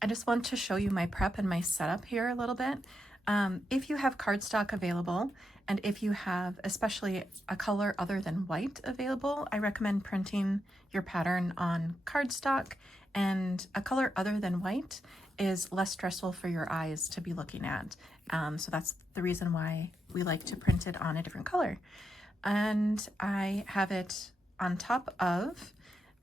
I just want to show you my prep and my setup here a little bit. If you have cardstock available, and if you have especially a color other than white available, I recommend printing your pattern on cardstock, and a color other than white is less stressful for your eyes to be looking at. So that's the reason why we like to print it on a different color. And I have it on top of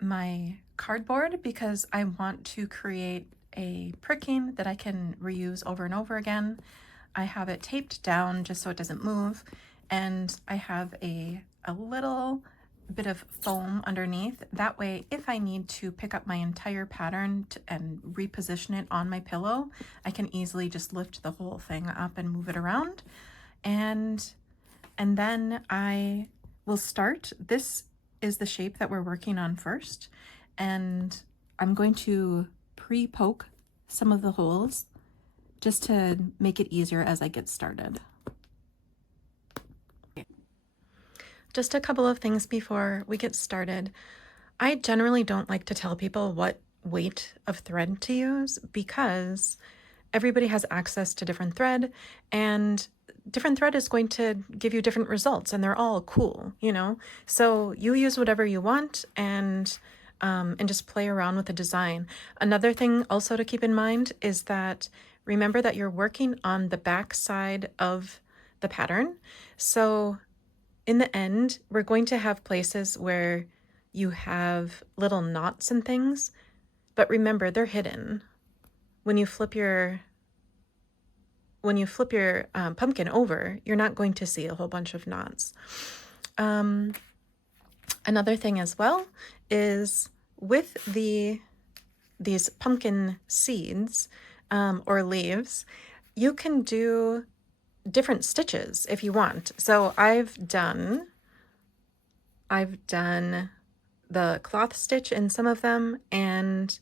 my cardboard because I want to create a pricking that I can reuse over and over again. I have it taped down just so it doesn't move, and I have a little bit of foam underneath. That way, if I need to pick up my entire pattern and reposition it on my pillow, I can easily just lift the whole thing up and move it around. And then I will start. This is the shape that we're working on first, and I'm going to pre-poke some of the holes just to make it easier as I get started. Just a couple of things before we get started. I generally don't like to tell people what weight of thread to use because everybody has access to different thread, and different thread is going to give you different results, and they're all cool, you know? So you use whatever you want and just play around with the design. Another thing also to keep in mind is that remember that you're working on the back side of the pattern. So in the end, we're going to have places where you have little knots and things, but remember, they're hidden. When you flip your pumpkin over, you're not going to see a whole bunch of knots. Another thing as well is with these pumpkin seeds or leaves, you can do different stitches if you want. So I've done the cloth stitch in some of them and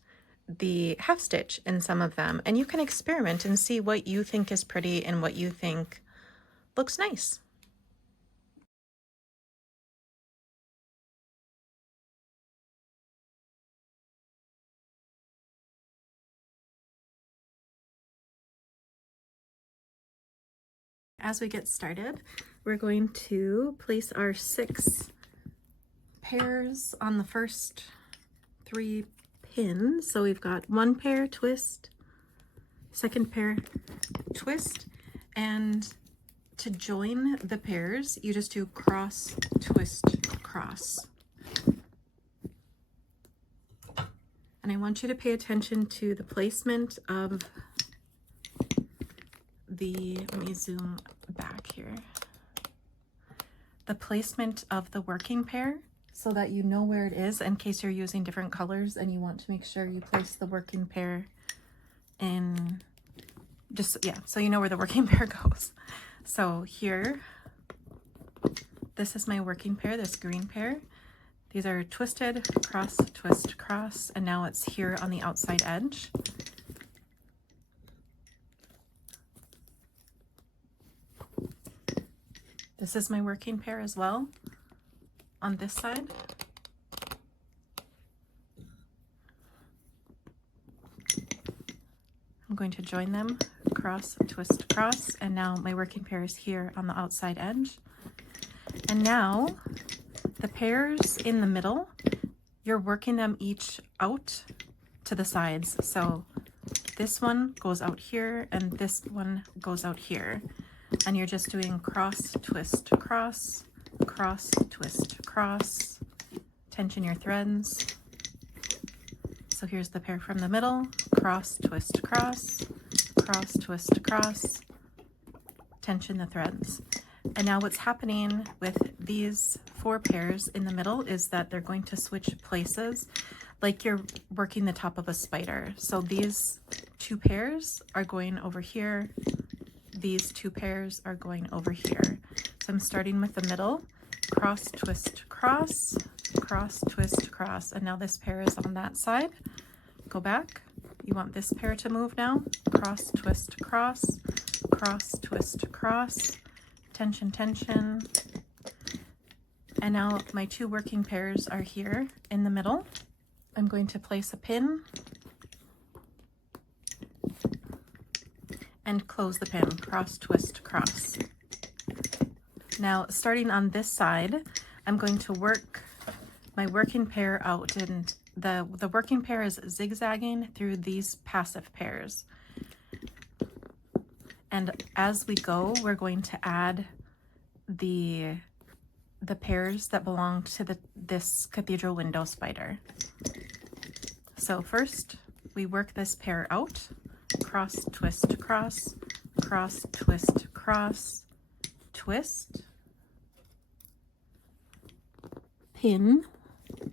the half stitch in some of them, and you can experiment and see what you think is pretty and what you think looks nice. As we get started, we're going to place our 6 pairs on the first 3 pins. So we've got 1 pair, twist, 2nd pair, twist, and to join the pairs, you just do cross, twist, cross. And I want you to pay attention to the placement of let me zoom back here, the placement of the working pair so that you know where it is in case you're using different colors and you want to make sure you place the working pair in, so you know where the working pair goes. So here, this is my working pair, this green pair. These are twisted, cross, twist, cross, and now it's here on the outside edge. This is my working pair as well on this side. I'm going to join them, cross, twist, cross, and now my working pair is here on the outside edge. And now the pairs in the middle, you're working them each out to the sides. So this one goes out here and this one goes out here. And you're just doing cross, twist, cross, cross, twist, cross, tension your threads. So here's the pair from the middle, cross, twist, cross, cross, twist, cross, tension the threads. And now what's happening with these 4 pairs in the middle is that they're going to switch places like you're working the top of a spider. So these 2 pairs are going over here. These 2 pairs are going over here. So I'm starting with the middle, cross, twist, cross, cross, twist, cross. And now this pair is on that side. Go back. You want this pair to move now. Cross, twist, cross, cross, twist, cross, tension, tension. And now my 2 working pairs are here in the middle. I'm going to place a pin and close the pin, cross, twist, cross. Now, starting on this side, I'm going to work my working pair out, and the working pair is zigzagging through these passive pairs. And as we go, we're going to add the pairs that belong to this cathedral window spider. So first, we work this pair out, cross, twist, cross, cross, twist, cross, twist, pin,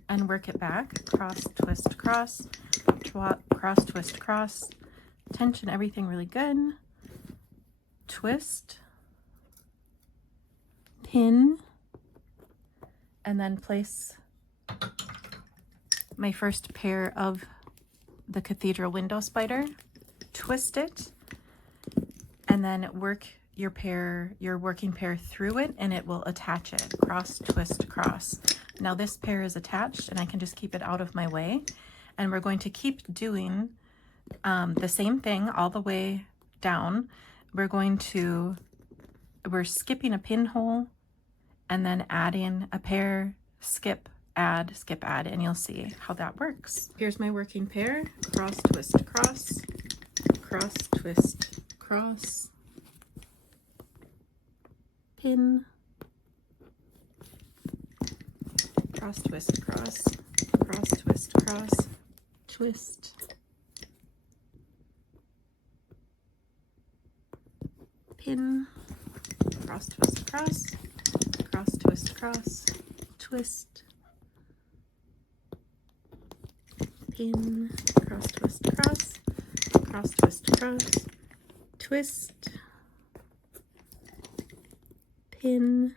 and work it back, cross, twist, cross, cross, twist, cross, tension everything really good, twist, pin, and then place my first pair of the cathedral window spider, twist it, and then work your working pair through it, and it will attach it, cross, twist, cross. Now this pair is attached and I can just keep it out of my way, and we're going to keep doing the same thing all the way down. We're skipping a pinhole and then adding a pair, skip, add, and you'll see how that works. Here's my working pair, cross, twist, cross, cross, twist, cross, pin, cross, twist, cross, cross, twist, cross, twist, pin, cross, twist, cross, cross, twist, cross, twist, pin, cross, twist, cross, cross, twist, cross, twist, pin,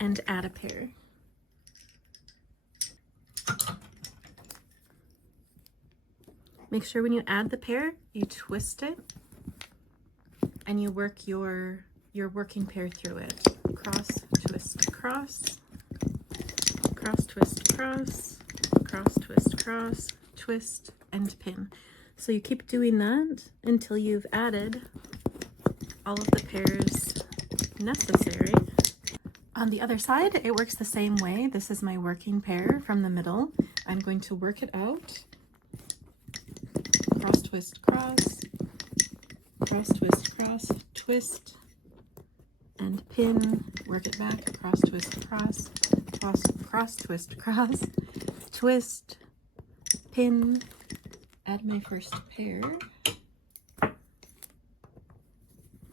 and add a pair. Make sure when you add the pair, you twist it and you work your working pair through it. Cross, twist, cross, cross, twist, cross, cross, twist, cross, twist, and pin. So you keep doing that until you've added all of the pairs necessary. On the other side, it works the same way. This is my working pair from the middle. I'm going to work it out. Cross, twist, cross, cross, twist, cross, twist, and pin, work it back, cross, twist, cross, cross, cross, twist, cross, twist, pin, add my first pair,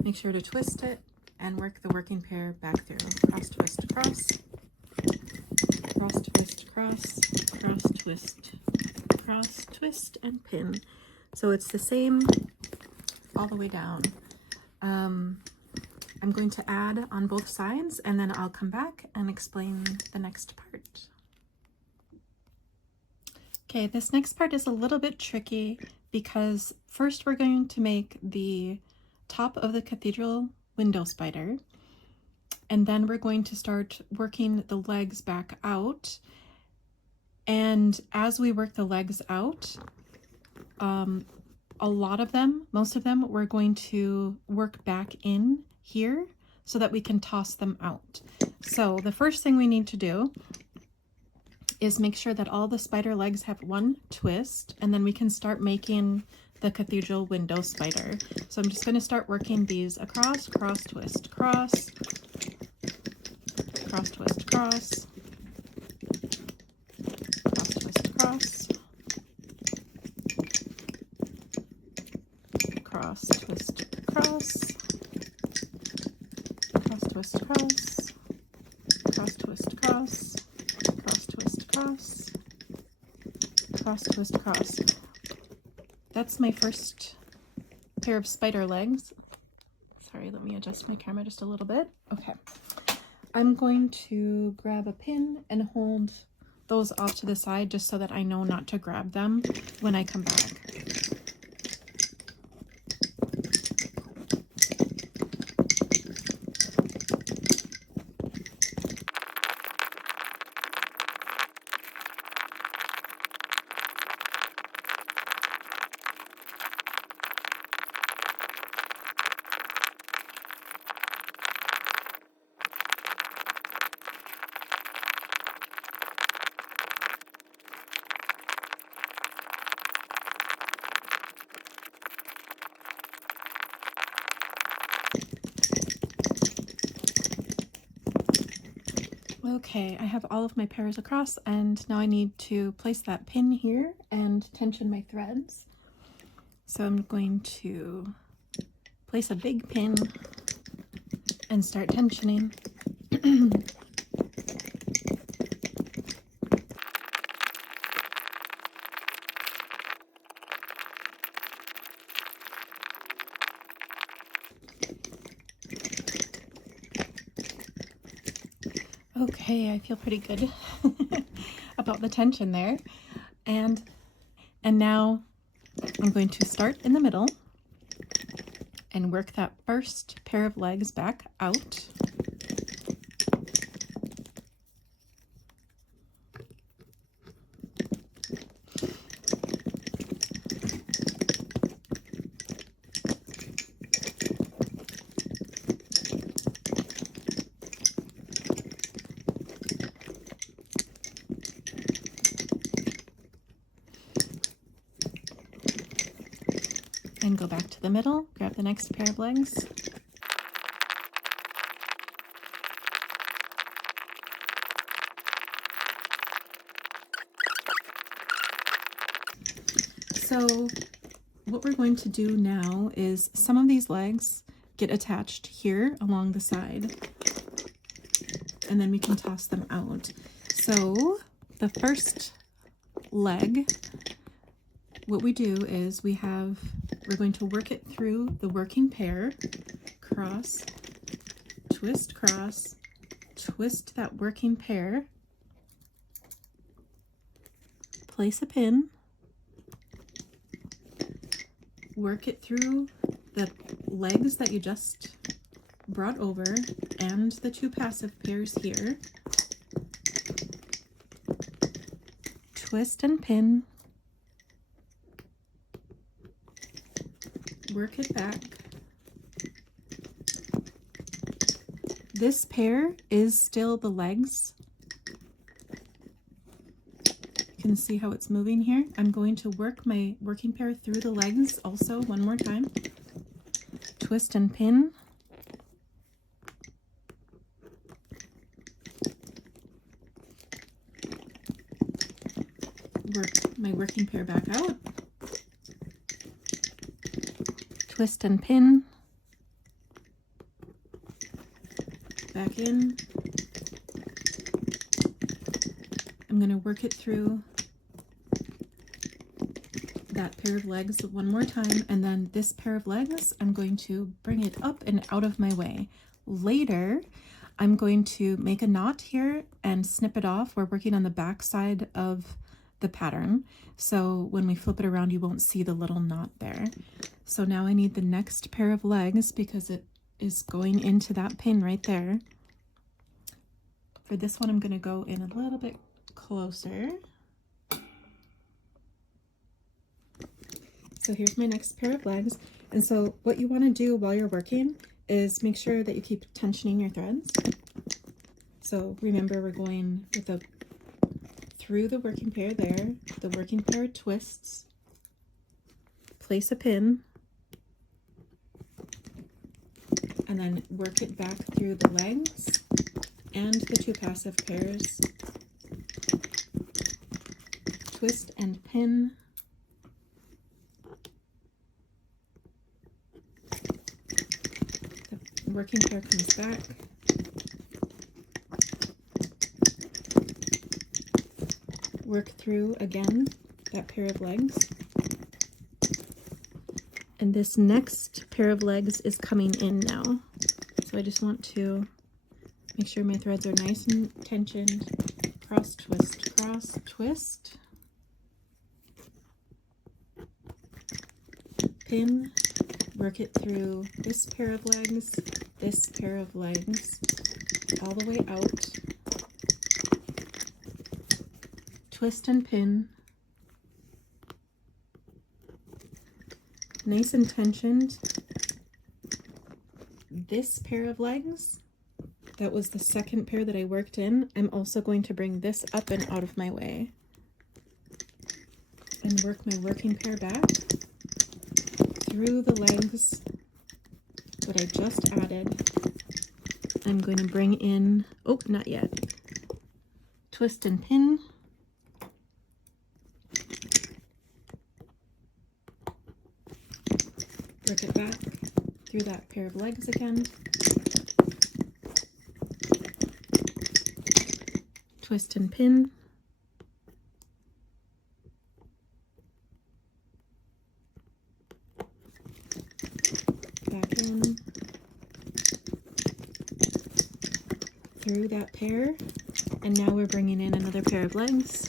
make sure to twist it, and work the working pair back through, cross, twist, cross, cross, twist, cross, cross, twist, cross, twist, and pin. So it's the same all the way down. I'm going to add on both sides, and then I'll come back and explain the next part. Okay, this next part is a little bit tricky because first we're going to make the top of the cathedral window spider, and then we're going to start working the legs back out. And as we work the legs out, a lot of them, most of them, we're going to work back in here so that we can toss them out. So the first thing we need to do is make sure that all the spider legs have one twist, and then we can start making the cathedral window spider. So I'm just going to start working these across, cross, twist, cross, cross, twist, cross, cross, twist, cross, cross, twist, cross, cross, twist, cross, cross, twist, cross, cross, twist, cross, cross, twist, cross. That's my first pair of spider legs. Sorry, let me adjust my camera just a little bit. Okay. I'm going to grab a pin and hold those off to the side just so that I know not to grab them when I come back. Okay, I have all of my pairs across, and now I need to place that pin here and tension my threads. So I'm going to place a big pin and start tensioning. Okay, I feel pretty good about the tension there. And now I'm going to start in the middle and work that first pair of legs back out. And go back to the middle, grab the next pair of legs. So what we're going to do now is some of these legs get attached here along the side, and then we can toss them out. So the first leg, what we do is we're going to work it through the working pair, cross, twist, twist that working pair, place a pin, work it through the legs that you just brought over and the two passive pairs here, twist and pin, work it back. This pair is still the legs. You can see how it's moving here. I'm going to work my working pair through the legs also one more time. Twist and pin. Work my working pair back out. Twist and pin. Back in. I'm going to work it through that pair of legs one more time, and then this pair of legs, I'm going to bring it up and out of my way. Later, I'm going to make a knot here and snip it off. We're working on the back side of the pattern, so when we flip it around, you won't see the little knot there. So now I need the next pair of legs because it is going into that pin right there. For this one, I'm going to go in a little bit closer. So here's my next pair of legs. And so what you want to do while you're working is make sure that you keep tensioning your threads. So remember, we're going with through the working pair there, the working pair twists, place a pin, and then work it back through the legs and the two passive pairs, twist and pin, the working pair comes back, work through again that pair of legs, and this next pair of legs is coming in now. So I just want to make sure my threads are nice and tensioned. Cross, twist, pin, work it through this pair of legs, all the way out, twist and pin, nice and tensioned. This pair of legs, that was the second pair that I worked in, I'm also going to bring this up and out of my way and work my working pair back through the legs that I just added. I'm going to bring in, oh, not yet. twist and pin. Work it back through that pair of legs again. Twist and pin. Back in. Through that pair. And now we're bringing in another pair of legs.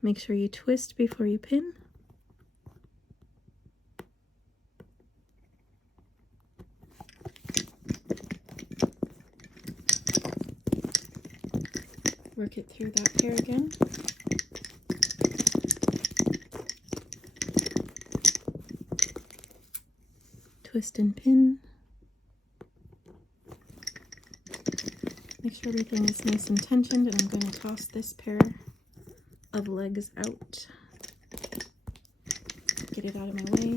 Make sure you twist before you pin. Work it through that pair again. Twist and pin. Make sure everything is nice and tensioned, and I'm going to toss this pair of legs out. Get it out of my way.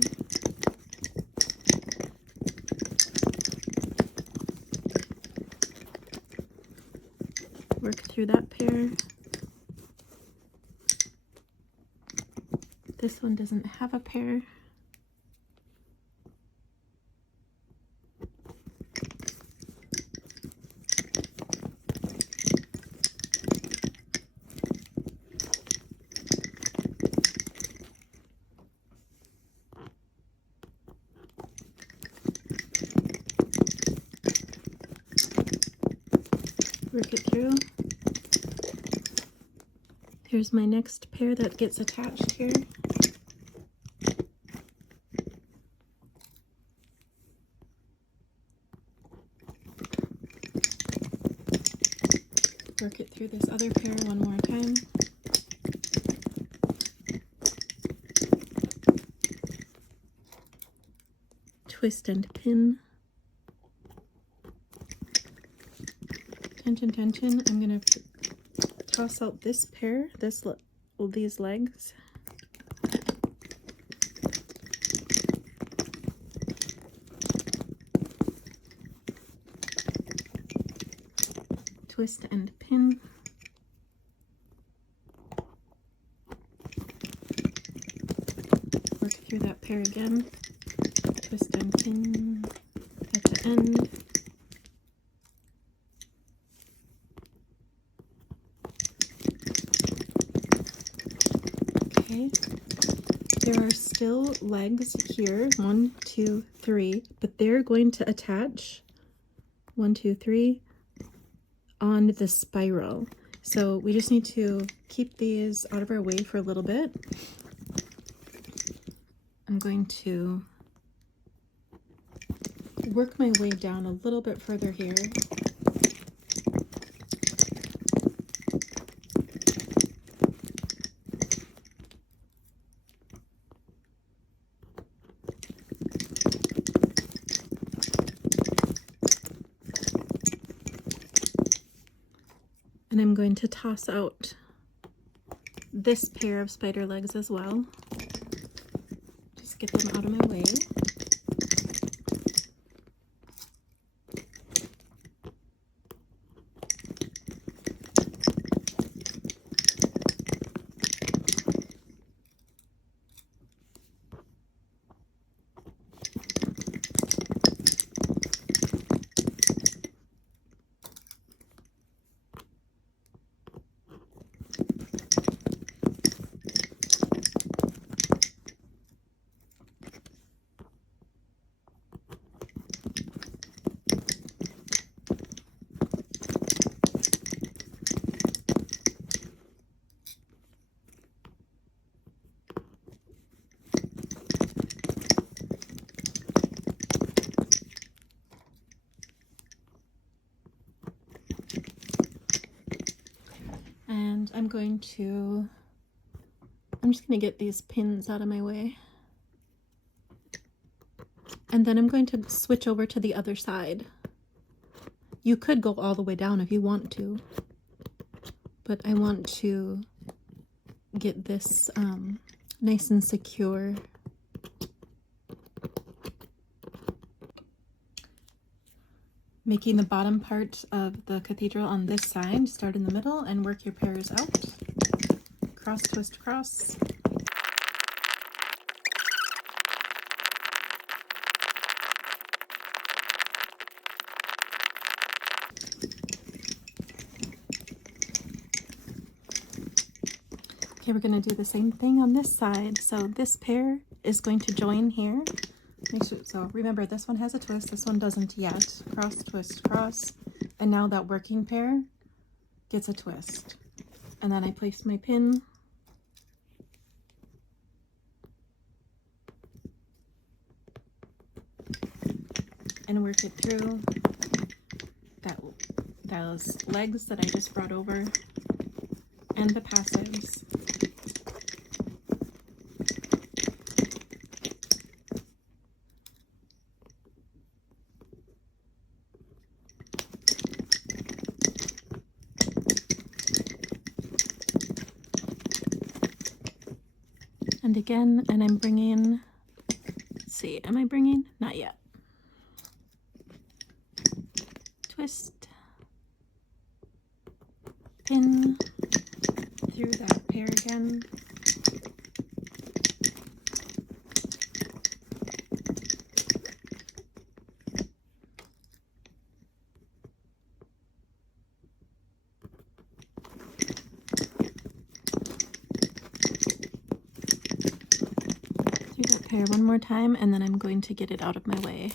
Work through that pair. This one doesn't have a pair. Work it through. Here's my next pair that gets attached here. Work it through this other pair one more time. Twist and pin. Tension, tension. I'm going to toss out this pair, these legs. Twist and pin. Work through that pair again. Twist and pin at the end. Okay, there are still legs here, 1, 2, 3, but they're going to attach 1, 2, 3 on the spiral. So we just need to keep these out of our way for a little bit. I'm going to work my way down a little bit further here. And I'm going to toss out this pair of spider legs as well. Just get them out of my way. And I'm just going to get these pins out of my way. And then I'm going to switch over to the other side. You could go all the way down if you want to, but I want to get this nice and secure Making the bottom part of the cathedral on this side, start in the middle and work your pairs out. Cross, twist, cross. Okay, we're going to do the same thing on this side. So this pair is going to join here. So remember, this one has a twist, this one doesn't yet. Cross, twist, cross. And now that working pair gets a twist. And then I place my pin. And work it through those legs that I just brought over and the passives. And again, and I'm bringing, let's see, am I bringing? Not yet. Twist, pin through that pair again. Through that pair one more time, and then I'm going to get it out of my way.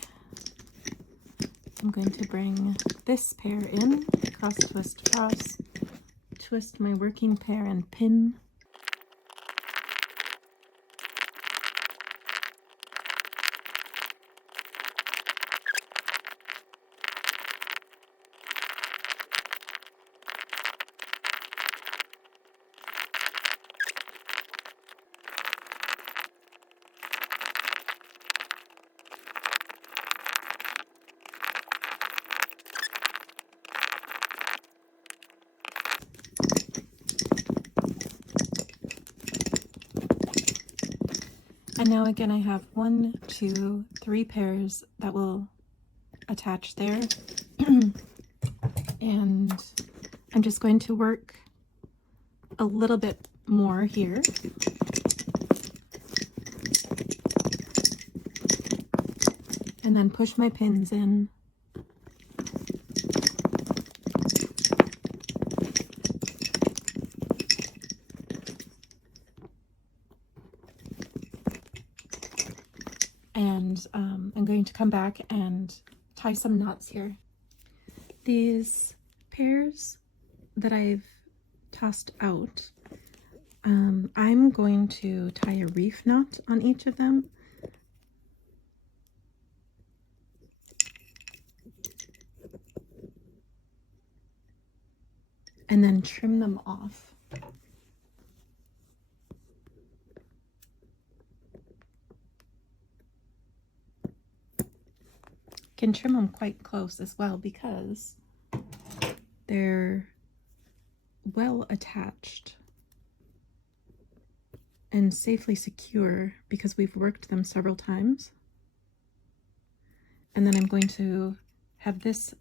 I'm going to bring this pair in, cross, twist, cross, twist my working pair and pin. And now again, I have 1, 2, 3 pairs that will attach there. And I'm just going to work a little bit more here. And then push my pins in. And I'm going to come back and tie some knots here. These pairs that I've tossed out, I'm going to tie a reef knot on each of them. And then trim them off. Can trim them quite close as well because they're well attached and safely secure because we've worked them several times. And then I'm going to have this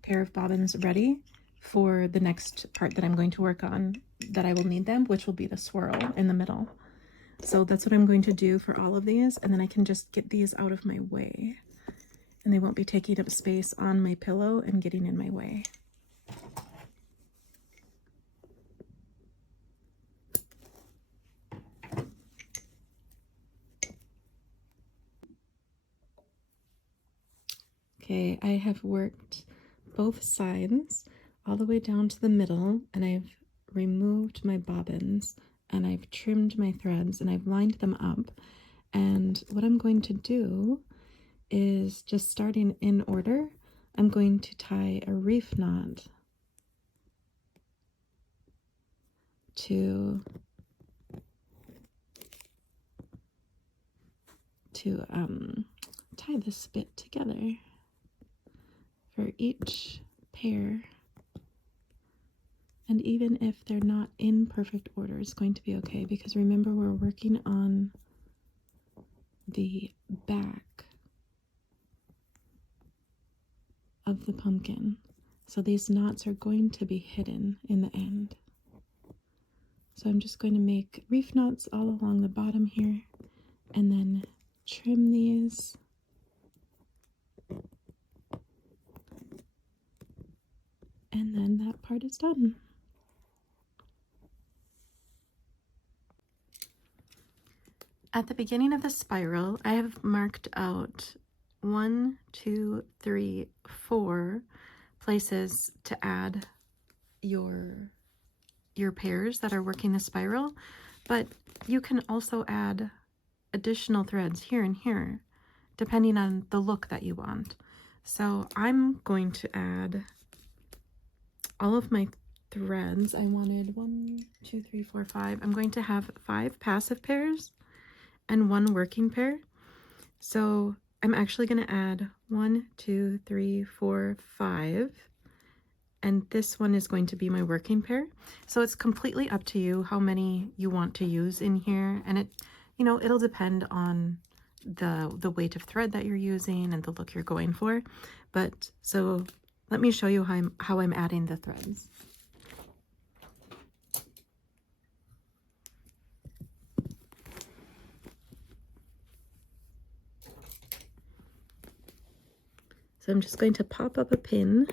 pair of bobbins ready for the next part that I'm going to work on that I will need them, which will be the swirl in the middle. So that's what I'm going to do for all of these, and then I can just get these out of my way. And they won't be taking up space on my pillow and getting in my way. Okay, I have worked both sides all the way down to the middle, and I've removed my bobbins, and I've trimmed my threads, and I've lined them up. And what I'm going to do is, just starting in order, I'm going to tie a reef knot to tie this bit together for each pair. And even if they're not in perfect order, it's going to be okay, because remember, we're working on the back of the pumpkin. So these knots are going to be hidden in the end. So I'm just going to make reef knots all along the bottom here and then trim these. And then that part is done. At the beginning of the spiral, I have marked out 1, 2, 3, 4 places to add your pairs that are working the spiral, but you can also add additional threads here and here, depending on the look that you want. So I'm going to add all of my threads. I wanted 1, 2, 3, 4, 5. I'm going to have 5 passive pairs and 1 working pair. So I'm actually going to add 1, 2, 3, 4, 5. And this one is going to be my working pair. So it's completely up to you how many you want to use in here. And it, you know, it'll depend on the weight of thread that you're using and the look you're going for. But so let me show you how I'm adding the threads. So I'm just going to pop up a pin.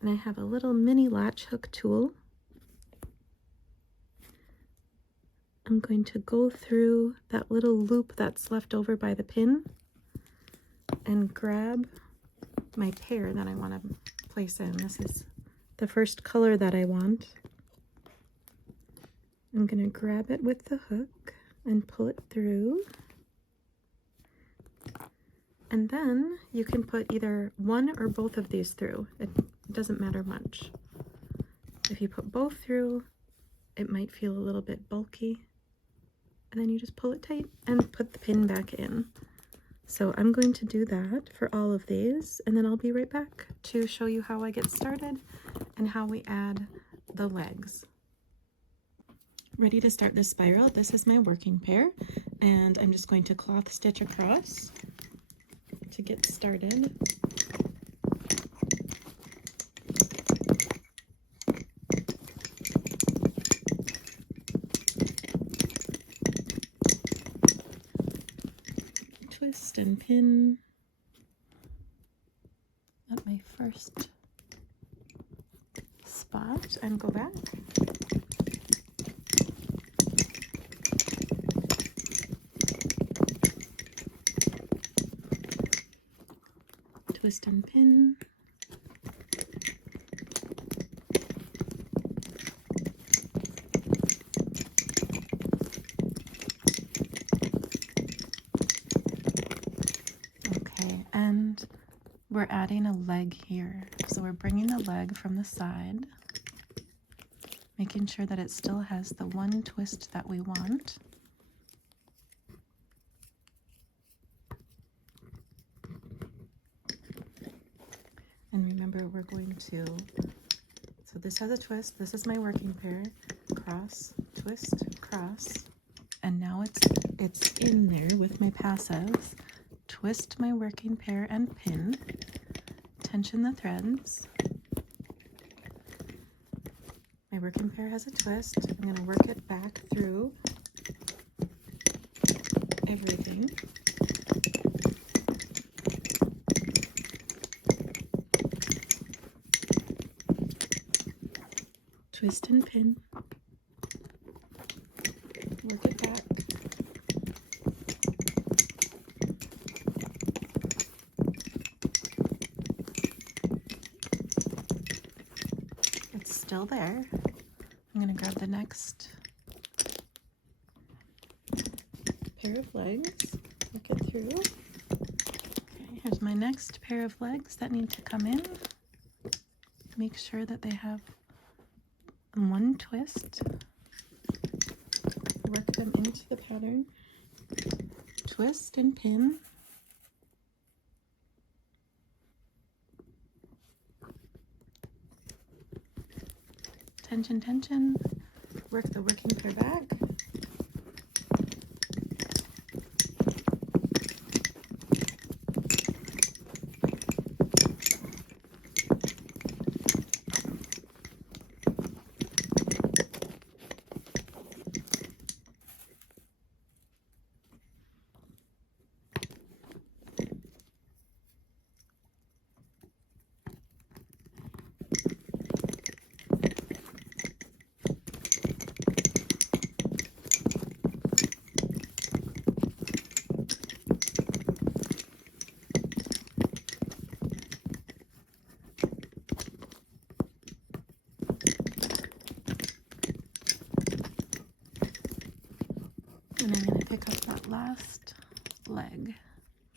And I have a little mini latch hook tool. I'm going to go through that little loop that's left over by the pin and grab my pair that I want to place in. This is the first color that I want. I'm going to grab it with the hook and pull it through. And then you can put either one or both of these through. It doesn't matter much. If you put both through, it might feel a little bit bulky. And then you just pull it tight and put the pin back in. So I'm going to do that for all of these, and then I'll be right back to show you how I get started and how we add the legs. Ready to start this spiral. This is my working pair, and I'm just going to cloth stitch across to get started. Twist and pin at my first spot and go back. Twist and pin. Okay, and we're adding a leg here. So we're bringing the leg from the side, making sure that it still has the one twist that we want. And remember, we're going to, so this has a twist. This is my working pair. Cross, twist, cross. And now it's in there with my passives. Twist my working pair and pin. Tension the threads. My working pair has a twist. I'm going to work it back through everything. Twist and pin. Work it back. It's still there. I'm going to grab the next pair of legs, work it through. Okay, here's my next pair of legs that need to come in. Make sure that they have one twist. Work them into the pattern. Twist and pin. Tension, tension. Work the working pair back.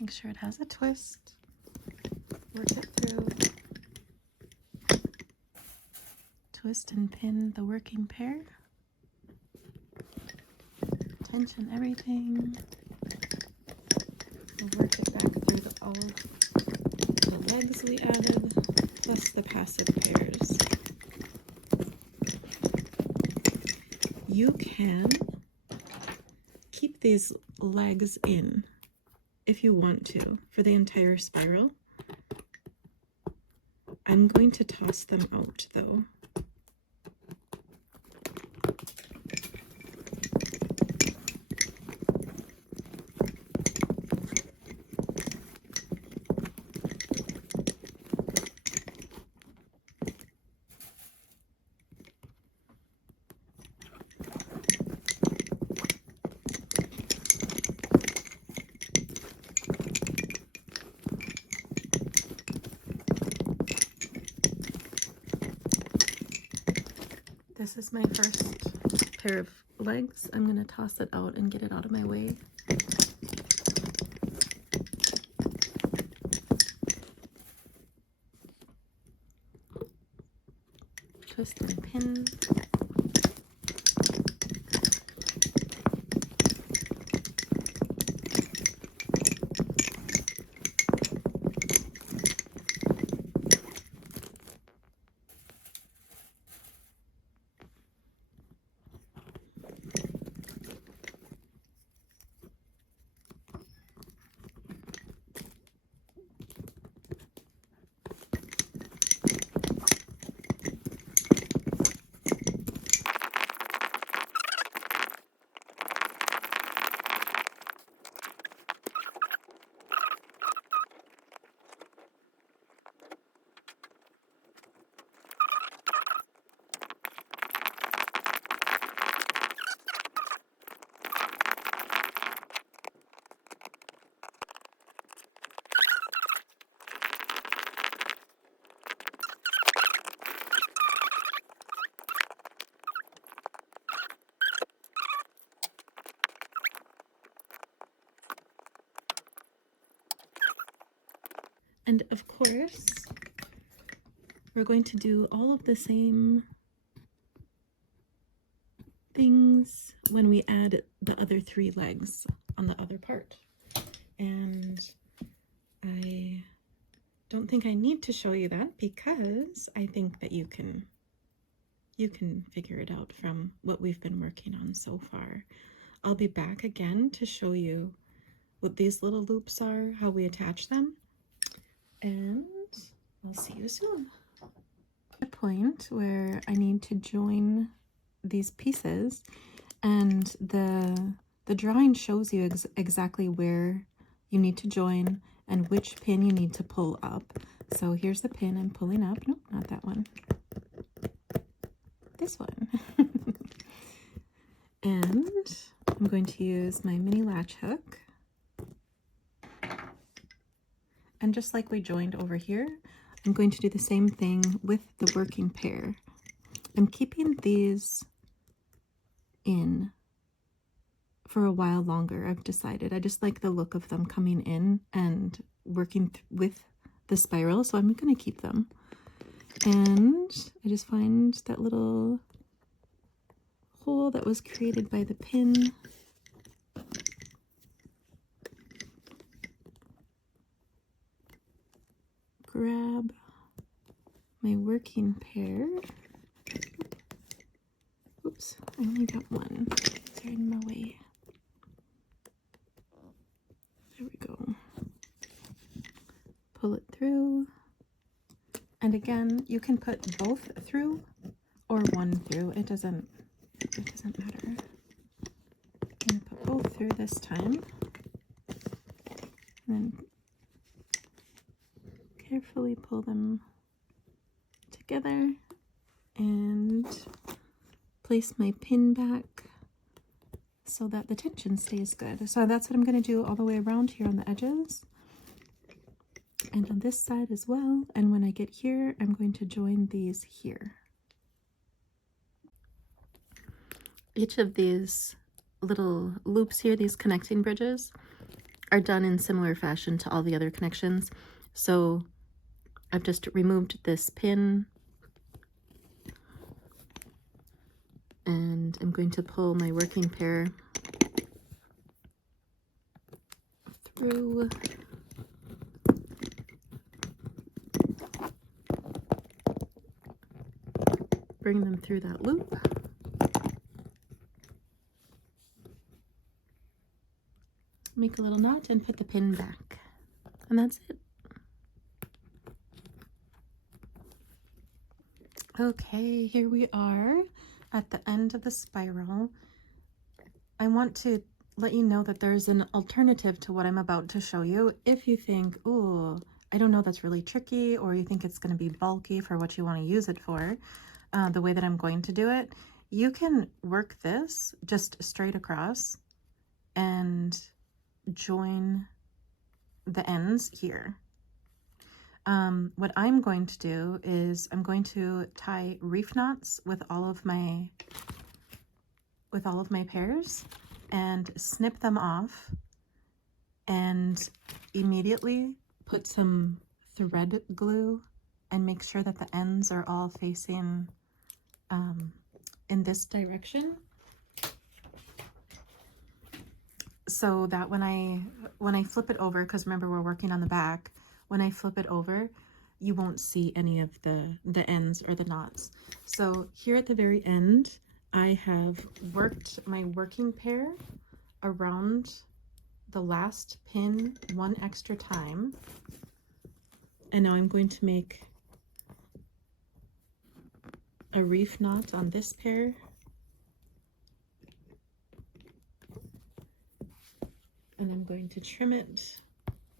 Make sure it has a twist. Work it through. Twist and pin the working pair. Tension everything. We'll work it back through all the legs we added, plus the passive pairs. You can keep these legs in if you want to for the entire spiral. I'm going to toss them out though. This is my first pair of legs. I'm going to toss it out and get it out of my way. Twist and pin. And of course, we're going to do all of the same things when we add the other 3 legs on the other part. And I don't think I need to show you that because I think that you can figure it out from what we've been working on so far. I'll be back again to show you what these little loops are, how we attach them, and I'll see you soon. The point where I need to join these pieces, and the drawing shows you exactly where you need to join and which pin you need to pull up. So here's the pin I'm pulling up. Nope, not that one. This one. And I'm going to use my mini latch hook. And just like we joined over here, I'm going to do the same thing with the working pair. I'm keeping these in for a while longer, I've decided. I just like the look of them coming in and working with the spiral, so I'm going to keep them. And I just find that little hole that was created by the pin. Grab my working pair. Oops, I only got one. Sorry, in my way. There we go. Pull it through. And again, you can put both through or one through. It doesn't matter. I'm gonna put both through this time. And then carefully pull them together and place my pin back so that the tension stays good. So that's what I'm going to do all the way around here on the edges and on this side as well. And when I get here, I'm going to join these here. Each of these little loops here, these connecting bridges, are done in similar fashion to all the other connections. So I've just removed this pin and I'm going to pull my working pair through. Bring them through that loop. Make a little knot and put the pin back. And that's it. Okay, here we are at the end of the spiral. I want to let you know that there's an alternative to what I'm about to show you. If you think, oh, I don't know, that's really tricky, or you think it's going to be bulky for what you want to use it for, the way that I'm going to do it, you can work this just straight across and join the ends here. What I'm going to do is I'm going to tie reef knots with all of my pairs and snip them off and immediately put some thread glue and make sure that the ends are all facing in this direction, so that when I flip it over, because remember we're working on the back, when I flip it over, you won't see any of the ends or the knots. So here at the very end, I have worked my working pair around the last pin one extra time. And now I'm going to make a reef knot on this pair. And I'm going to trim it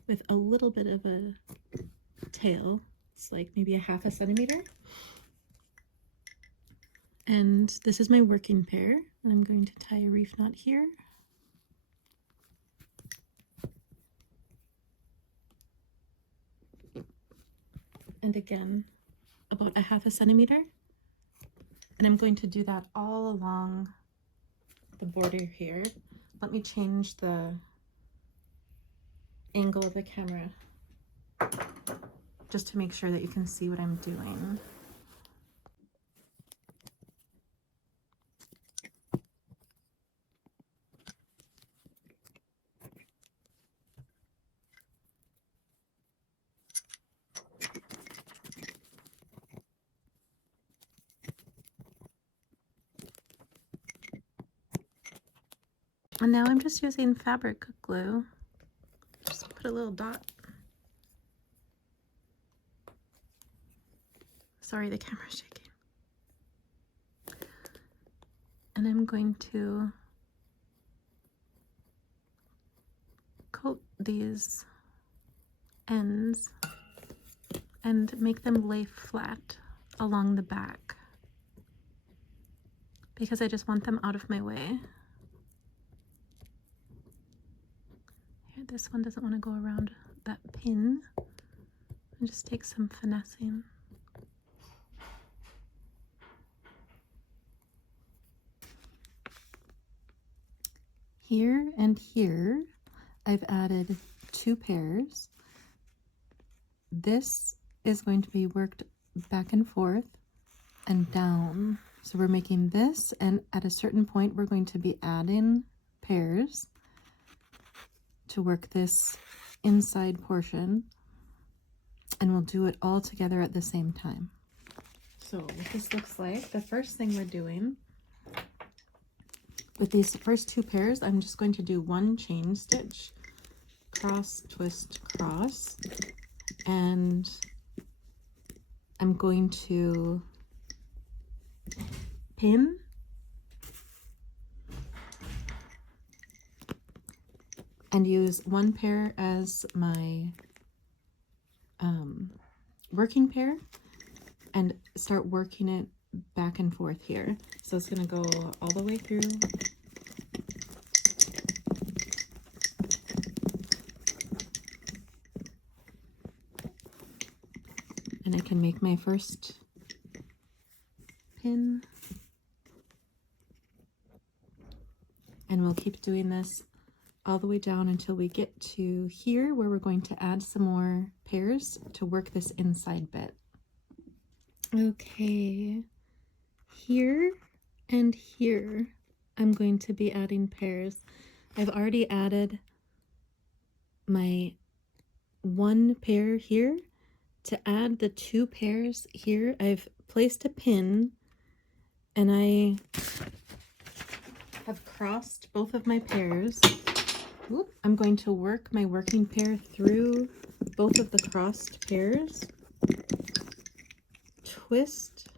with a little bit of a tail. It's like maybe a 1/2 centimeter. And this is my working pair. I'm going to tie a reef knot here. And again, about a 1/2 centimeter. And I'm going to do that all along the border here. Let me change the angle of the camera just to make sure that you can see what I'm doing. And now I'm just using fabric glue. Just put a little dot. Sorry, the camera's shaking. And I'm going to coat these ends and make them lay flat along the back because I just want them out of my way. Here, this one doesn't want to go around that pin. And just take some finessing. Here and here, I've added 2 pairs. This is going to be worked back and forth and down. So we're making this, and at a certain point, we're going to be adding pairs to work this inside portion, and we'll do it all together at the same time. So what this looks like, the first thing we're doing with these first 2 pairs, I'm just going to do 1 chain stitch, cross, twist, cross, and I'm going to pin and use 1 pair as my working pair and start working it back and forth here. So it's going to go all the way through. And I can make my first pin. And we'll keep doing this all the way down until we get to here where we're going to add some more pairs to work this inside bit. Okay, here and here I'm going to be adding pairs. I've already added my 1 pair here. To add the 2 pairs here, I've placed a pin and I have crossed both of my pairs. Whoop. I'm going to work my working pair through both of the crossed pairs, twist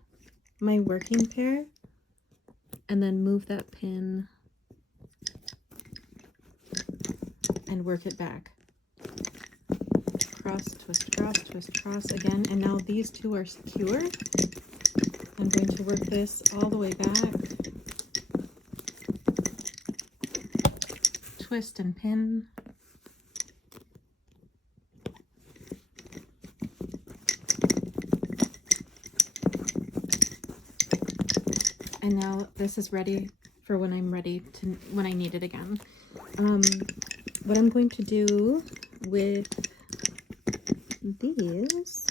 my working pair, and then move that pin and work it back. Cross, twist, cross again, and now these 2 are secure. I'm going to work this all the way back, twist and pin, and now this is ready for when I'm ready to, when I need it again. What I'm going to do with these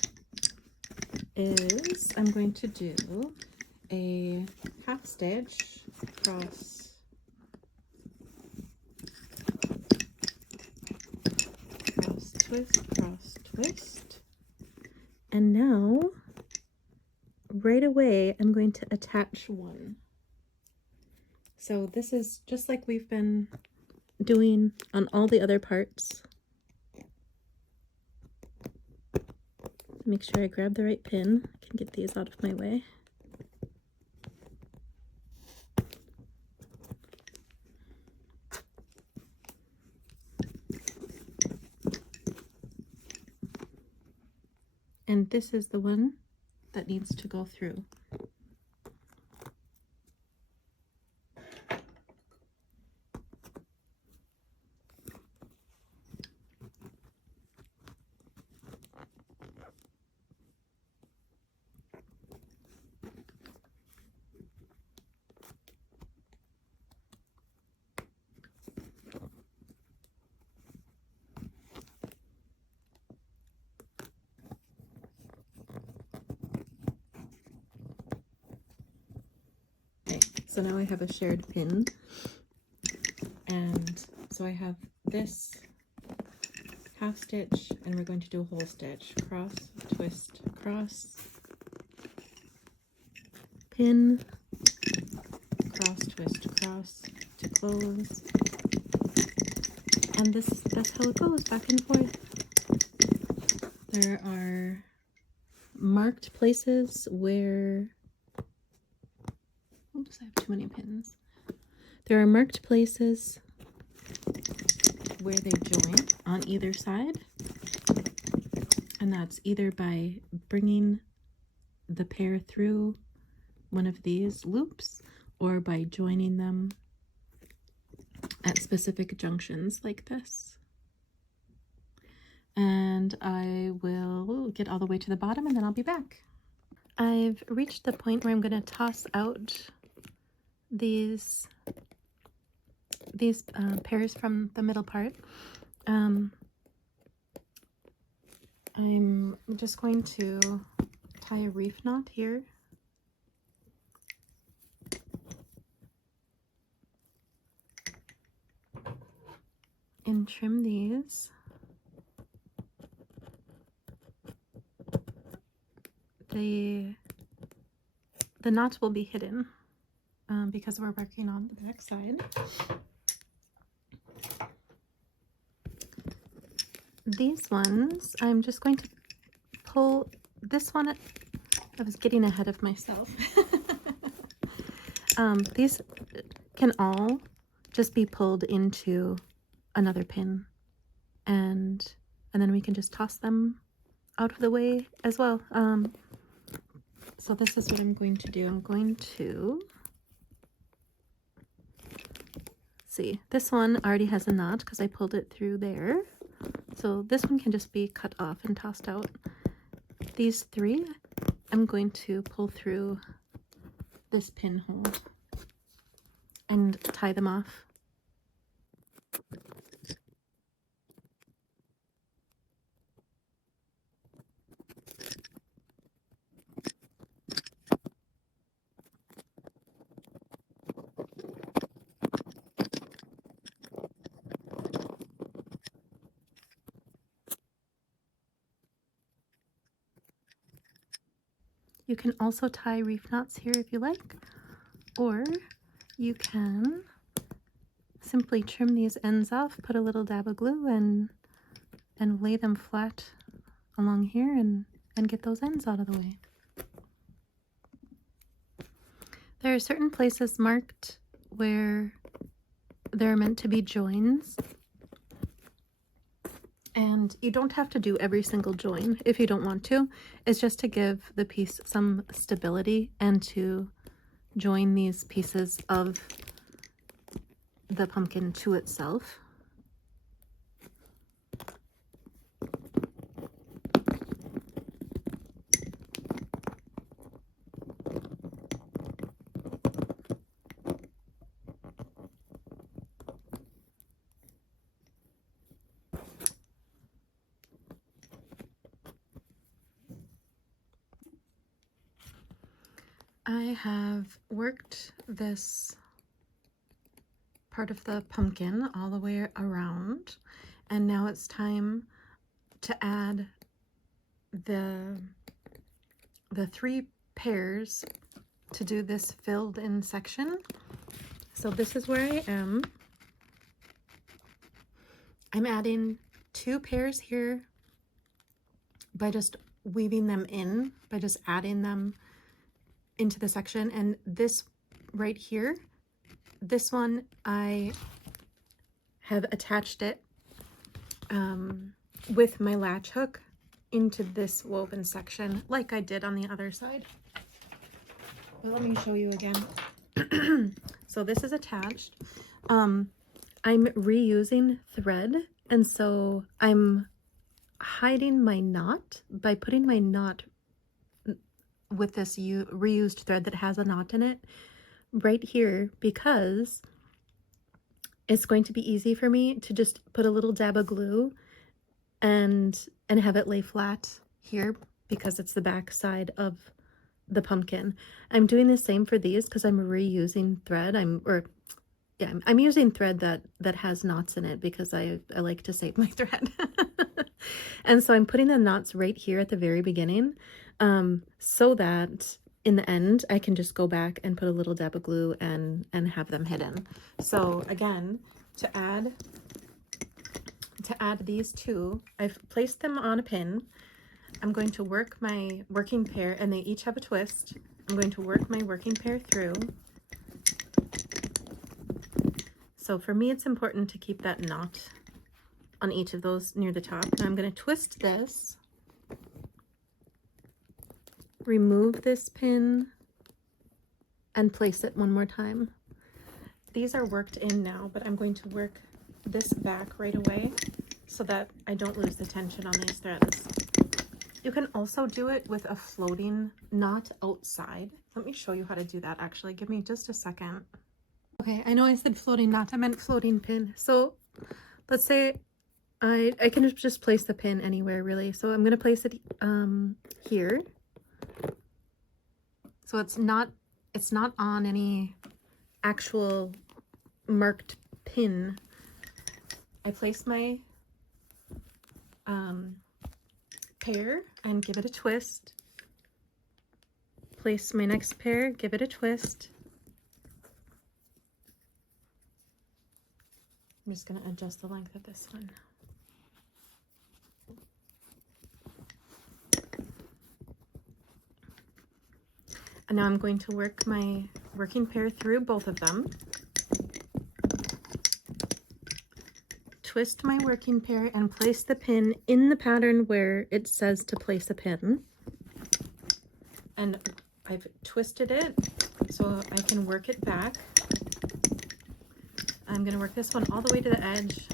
is I'm going to do a half stitch cross, cross twist, and now right away I'm going to attach 1. So this is just like we've been doing on all the other parts. Make sure I grab the right pin. I can get these out of my way. And this is the one that needs to go through. So now I have a shared pin, and so I have this half stitch, and we're going to do a whole stitch, cross, twist, cross, pin, cross, twist, cross to close, and that's how it goes, back and forth. There are marked places where, oops, I have too many pins. There are marked places where they join on either side, and that's either by bringing the pair through one of these loops or by joining them at specific junctions like this. And I will get all the way to the bottom and then I'll be back. I've reached the point where I'm going to toss out these pairs from the middle part. I'm just going to tie a reef knot here. And trim these. The knot will be hidden because we're working on the back side. These ones, I'm just going to pull this one. I was getting ahead of myself. These can all just be pulled into another pin, and then we can just toss them out of the way as well. So this is what I'm going to do. I'm going to see, this one already has a knot because I pulled it through there. So this one can just be cut off and tossed out. These 3, I'm going to pull through this pinhole and tie them off. You can also tie reef knots here if you like, or you can simply trim these ends off, put a little dab of glue, and lay them flat along here and get those ends out of the way. There are certain places marked where there are meant to be joins, and you don't have to do every single join if you don't want to. It's just to give the piece some stability and to join these pieces of the pumpkin to itself. I have worked this part of the pumpkin all the way around, and now it's time to add the 3 pairs to do this filled in section. So this is where I am. I'm adding 2 pairs here by just weaving them in, by just adding them into the section. And this right here, this one, I have attached it with my latch hook into this woven section like I did on the other side. But let me show you again. So this is attached. I'm reusing thread, and so I'm hiding my knot by putting my knot with this reused thread that has a knot in it right here, because it's going to be easy for me to just put a little dab of glue and have it lay flat here, because it's the back side of the pumpkin. I'm doing the same for these because I'm reusing thread. I'm using thread that has knots in it because I like to save my thread. And so I'm putting the knots right here at the very beginning, so that in the end I can just go back and put a little dab of glue and have them hidden. So again, to add these 2, I've placed them on a pin. I'm going to work my working pair, and they each have a twist. I'm going to work my working pair through. So for me, it's important to keep that knot on each of those near the top. And I'm going to twist this, remove this pin, and place it one more time. These are worked in now, but I'm going to work this back right away so that I don't lose the tension on these threads. You can also do it with a floating knot outside. Let me show you how to do that actually. Give me just a second. Okay, I know I said floating knot, I meant floating pin. So let's say I can just place the pin anywhere really. So I'm going to place it here. So it's not on any actual marked pin. I place my pair and give it a twist. Place my next pair, give it a twist. I'm just going to adjust the length of this one. And now I'm going to work my working pair through both of them. Twist my working pair and place the pin in the pattern where it says to place a pin. And I've twisted it so I can work it back. I'm going to work this one all the way to the edge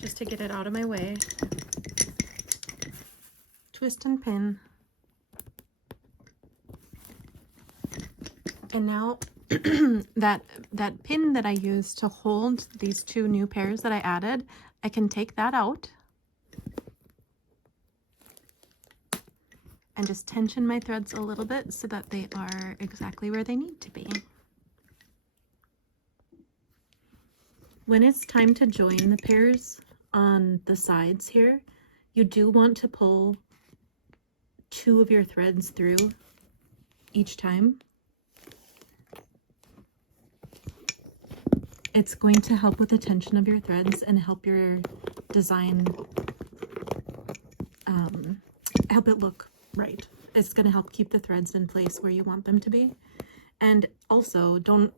just to get it out of my way. Twist and pin. And now that pin that I used to hold these 2 new pairs that I added, I can take that out and just tension my threads a little bit so that they are exactly where they need to be. When it's time to join the pairs on the sides here, you do want to pull 2 of your threads through each time. It's going to help with the tension of your threads and help your design, help it look right. It's going to help keep the threads in place where you want them to be. And also don't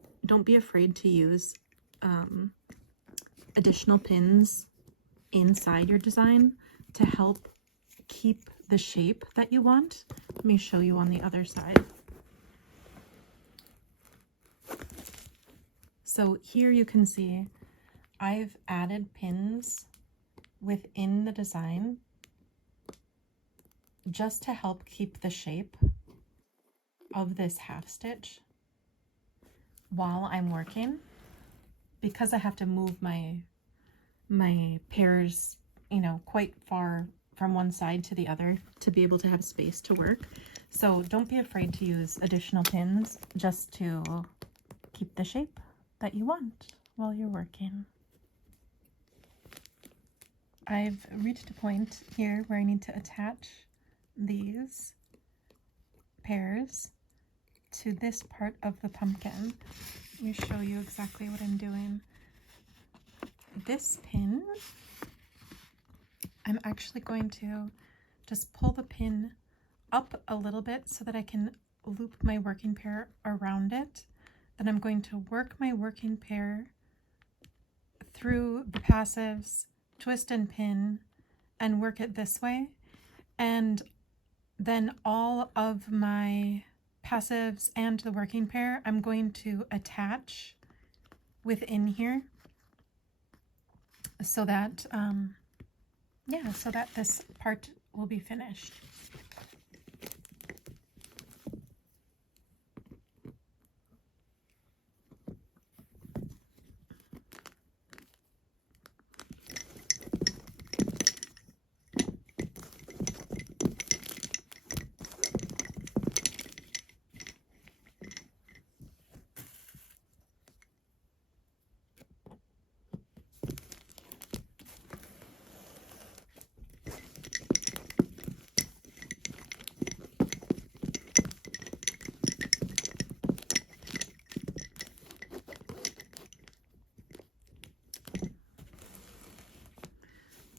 be afraid to use additional pins inside your design to help keep the shape that you want. Let me show you on the other side. So here you can see I've added pins within the design just to help keep the shape of this half stitch while I'm working, because I have to move my pairs, you know, quite far from one side to the other to be able to have space to work. So don't be afraid to use additional pins just to keep the shape that you want while you're working. I've reached a point here where I need to attach these pairs to this part of the pumpkin. Let me show you exactly what I'm doing. This pin, I'm actually going to just pull the pin up a little bit so that I can loop my working pair around it. Then I'm going to work my working pair through the passives, twist and pin, and work it this way. And then all of my passives and the working pair I'm going to attach within here so that so that this part will be finished.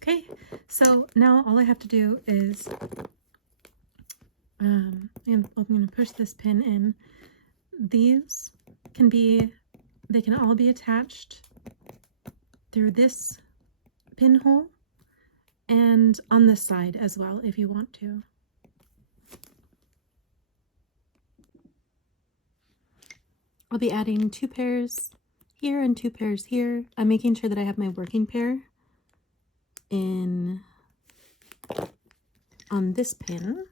Okay, so now all I have to do is, I'm going to push this pin in. These can be, they can all be attached through this pinhole and on this side as well if you want to. I'll be adding 2 pairs here and 2 pairs here. I'm making sure that I have my working pair in on this pin.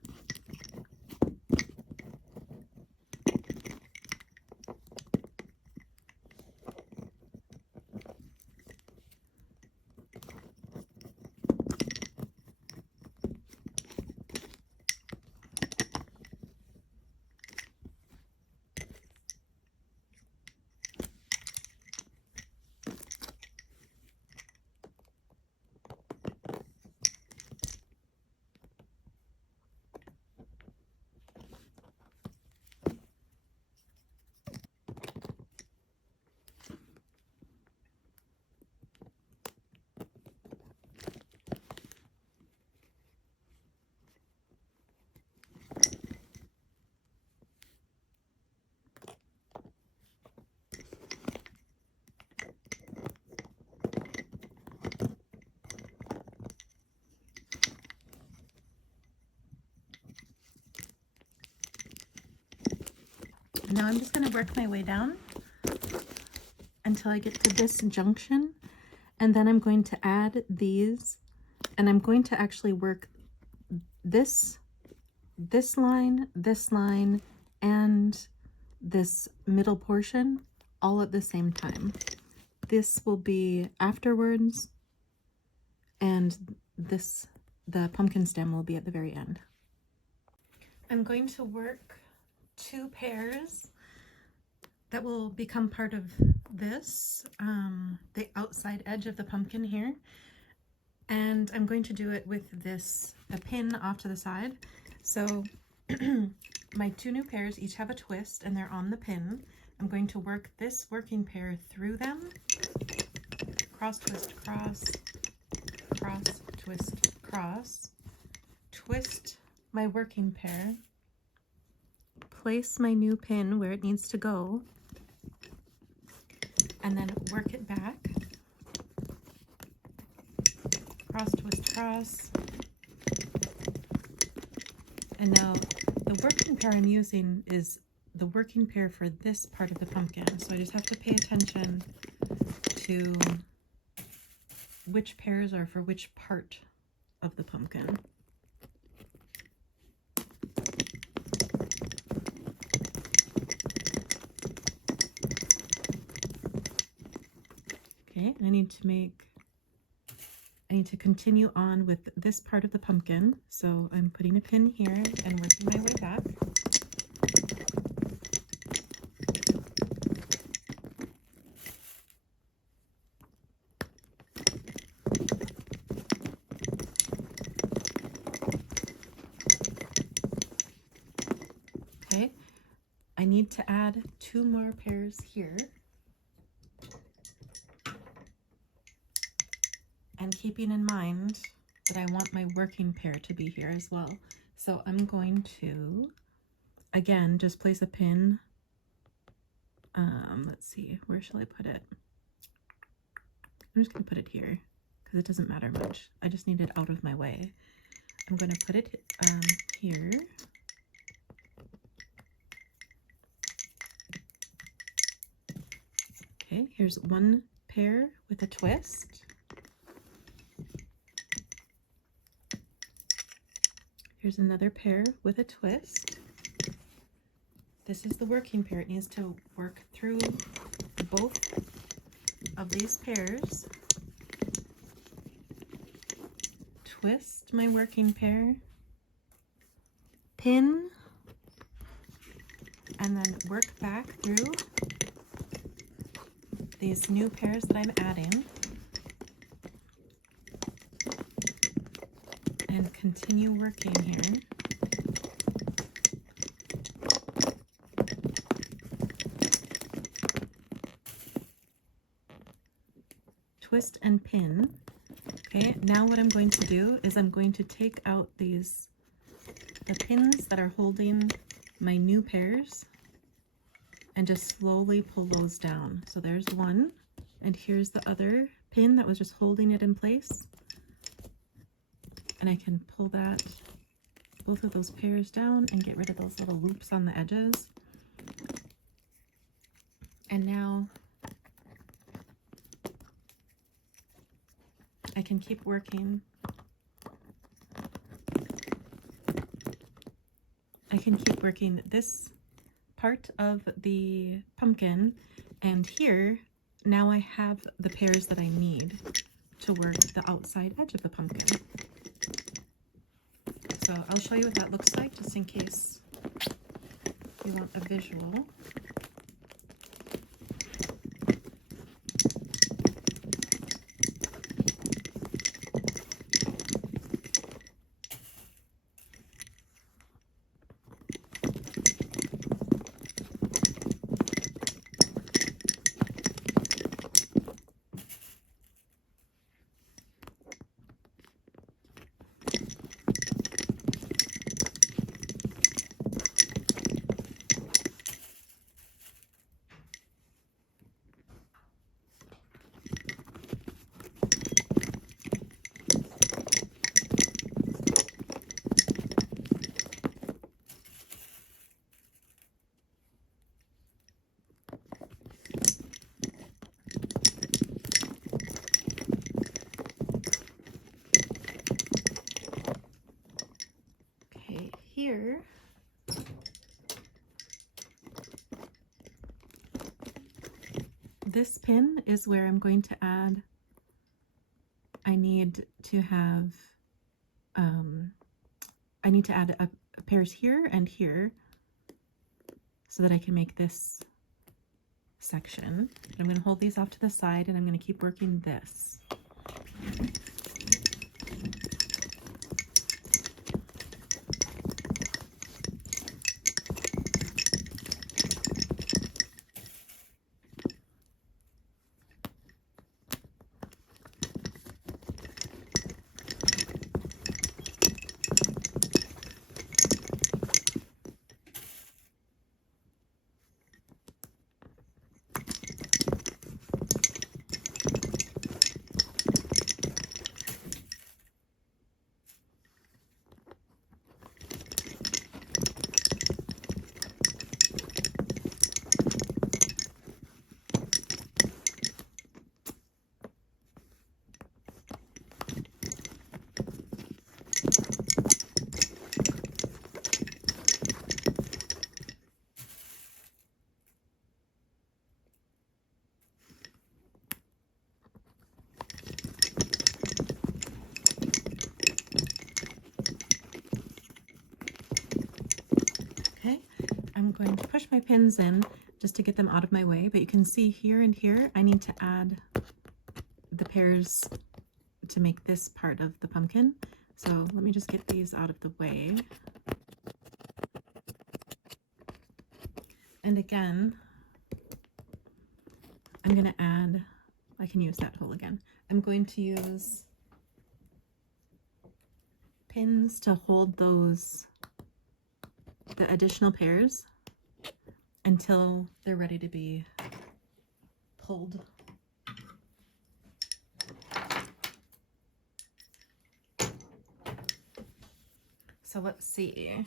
Now I'm just going to work my way down until I get to this junction, and then I'm going to add these, and I'm going to actually work this line, and this middle portion all at the same time. This will be afterwards, and the pumpkin stem will be at the very end. I'm going to work 2 pairs that will become part of this, the outside edge of the pumpkin here, and I'm going to do it with a pin off to the side. So my two new pairs each have a twist and they're on the pin. I'm going to work this working pair through them. Cross, twist, cross, cross, twist, cross. Twist my working pair. Place my new pin where it needs to go. And then work it back. Cross, twist, cross. And now the working pair I'm using is the working pair for this part of the pumpkin. So I just have to pay attention to which pairs are for which part of the pumpkin. Okay, I need to continue on with this part of the pumpkin. So I'm putting a pin here and working my way back. Okay, I need to add 2 more pairs here. And keeping in mind that I want my working pair to be here as well. So I'm going to, again, just place a pin. Let's see, where shall I put it? I'm just going to put it here because it doesn't matter much. I just need it out of my way. I'm going to put it here. Okay, here's 1 pair with a twist. Here's another pair with a twist. This is the working pair. It needs to work through both of these pairs. Twist my working pair, pin, and then work back through these new pairs that I'm adding. And continue working here. Twist and pin. Okay, now what I'm going to do is I'm going to take out the pins that are holding my new pairs and just slowly pull those down. So there's one, and here's the other pin that was just holding it in place. And I can pull both of those pairs down and get rid of those little loops on the edges. And now I can keep working. I can keep working this part of the pumpkin, and here now I have the pairs that I need to work the outside edge of the pumpkin. So I'll show you what that looks like just in case you want a visual. Here, this pin is where I'm going to add, I need to add pairs here and here so that I can make this section. I'm going to hold these off to the side and I'm going to keep working this. I'm going to push my pins in just to get them out of my way, but you can see here and here I need to add the pairs to make this part of the pumpkin. So let me just get these out of the way. And again, I'm going to add, I can use that hole again. I'm going to use pins to hold those, the additional pairs, until they're ready to be pulled. So let's see.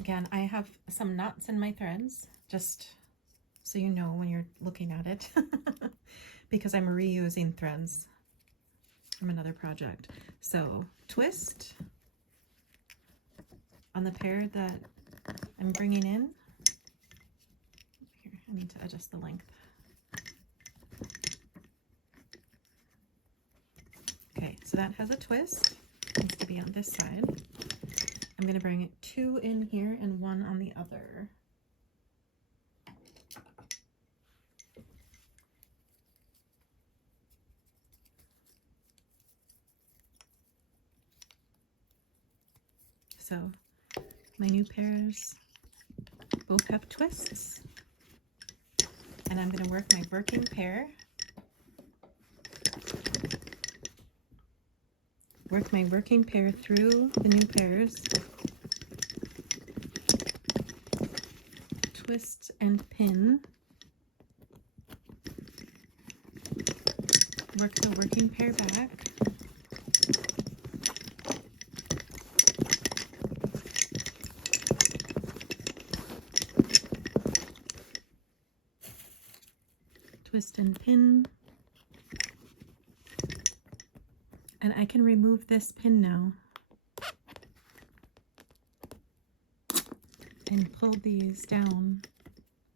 Again, I have some knots in my threads, just so you know when you're looking at it, because I'm reusing threads from another project. So twist on the pair that I'm bringing in. Here, I need to adjust the length. Okay, so that has a twist. It needs to be on this side. I'm going to bring 2 in here and 1 on the other. So my new pairs both have twists, and I'm going to work my working pair. Work my working pair through the new pairs, twist and pin, work the working pair back, twist and pin, and I can remove this pin now and pull these down,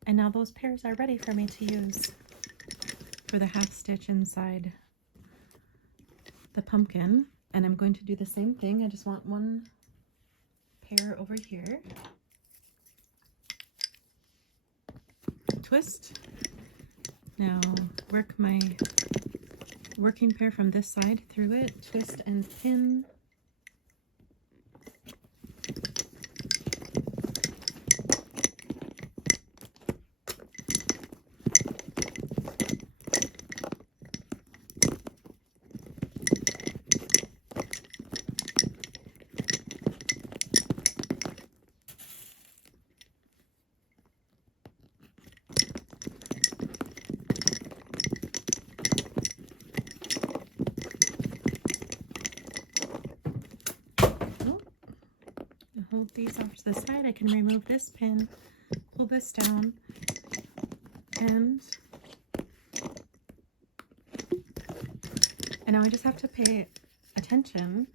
and now those pairs are ready for me to use for the half stitch inside the pumpkin. And I'm going to do the same thing. I just want 1 pair over here, twist. Now work my working pair from this side through it, twist and pin, hold these off to the side. I can remove this pin, pull this down, and now I just have to pay attention,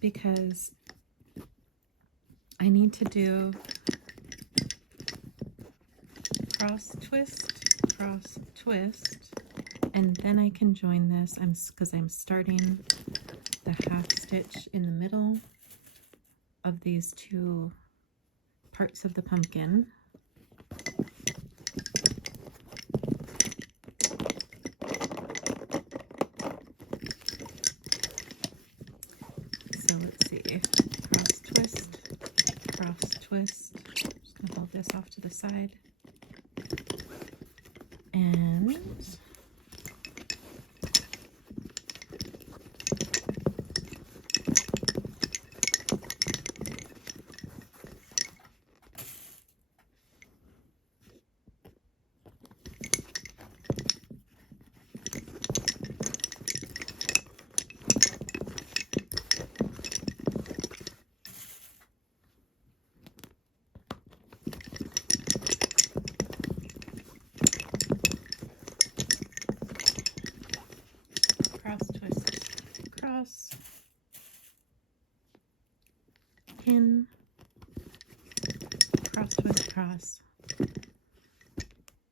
because I need to do cross twist, and then I can join this. Because I'm starting the half stitch in the middle of these 2 parts of the pumpkin. So let's see, cross twist. Just gonna hold this off to the side, and pin, cross twist, cross.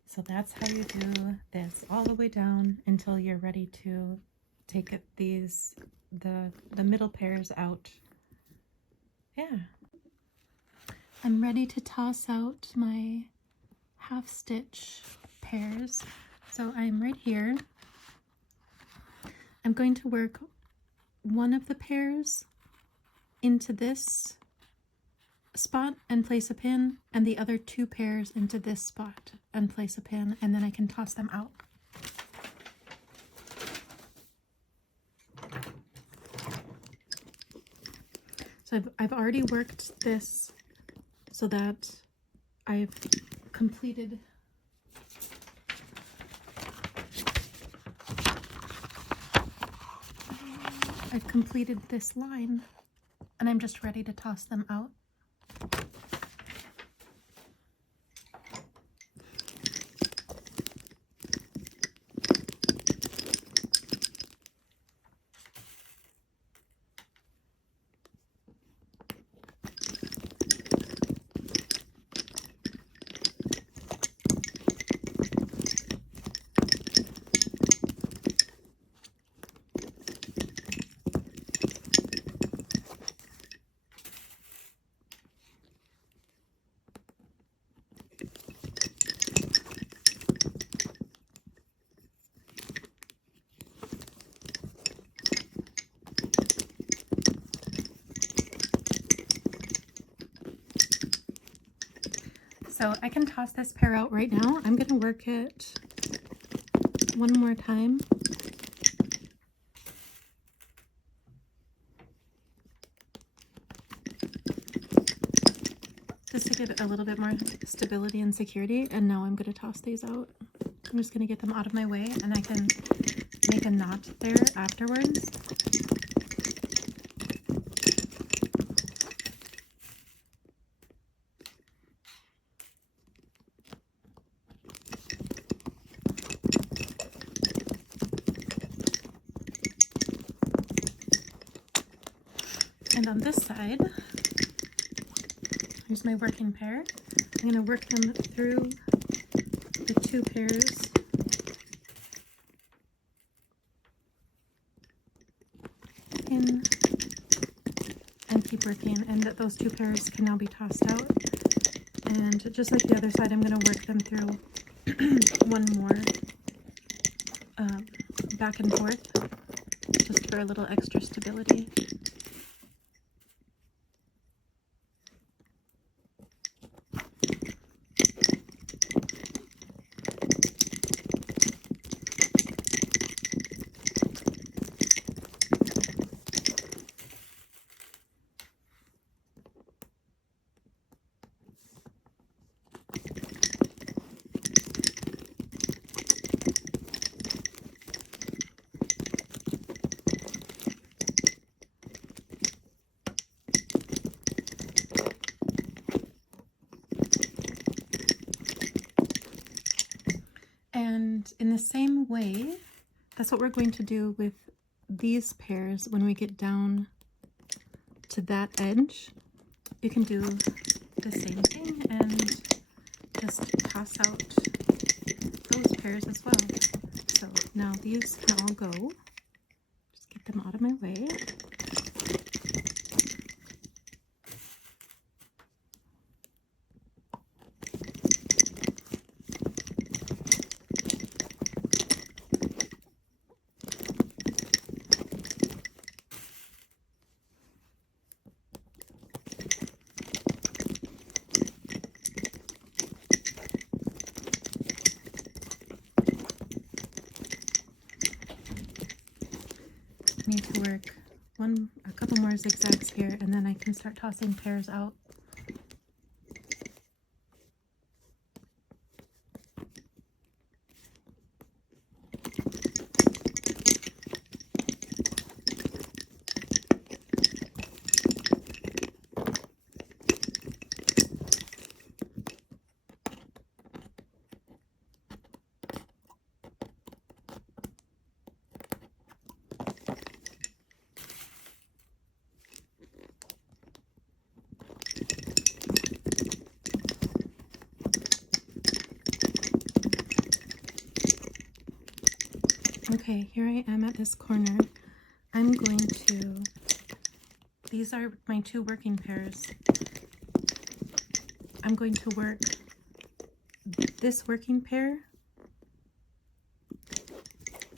So that's how you do this all the way down until you're ready to take these the middle pairs out. Yeah. I'm ready to toss out my half stitch pairs. So I'm right here. I'm going to work one of the pairs into this spot and place a pin, and the other two pairs into this spot and place a pin, and then I can toss them out. So I've already worked this so that I've completed this line, and I'm just ready to toss them out. So I can toss this pair out right now. I'm going to work it one more time. Just to give it a little bit more stability and security. And now I'm going to toss these out. I'm just going to get them out of my way, and I can make a knot there afterwards. And on this side, here's my working pair. I'm going to work them through the two pairs in and keep working, and that those two pairs can now be tossed out. And just like the other side, I'm going to work them through one more back and forth, just for a little extra stability. And in the same way, that's what we're going to do with these pairs when we get down to that edge. You can do the same thing and just toss out those pairs as well. So now these can all go. Just get them out of my way. Need to work a couple more zigzags here, and then I can start tossing pairs out. Okay, here I am at this corner. I'm going to, these are my 2 working pairs. I'm going to work this working pair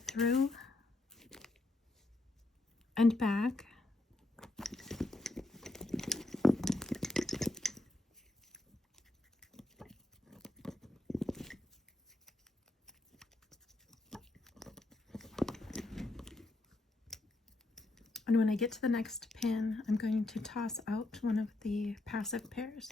through and back, and when I get to the next pin, I'm going to toss out one of the passive pairs.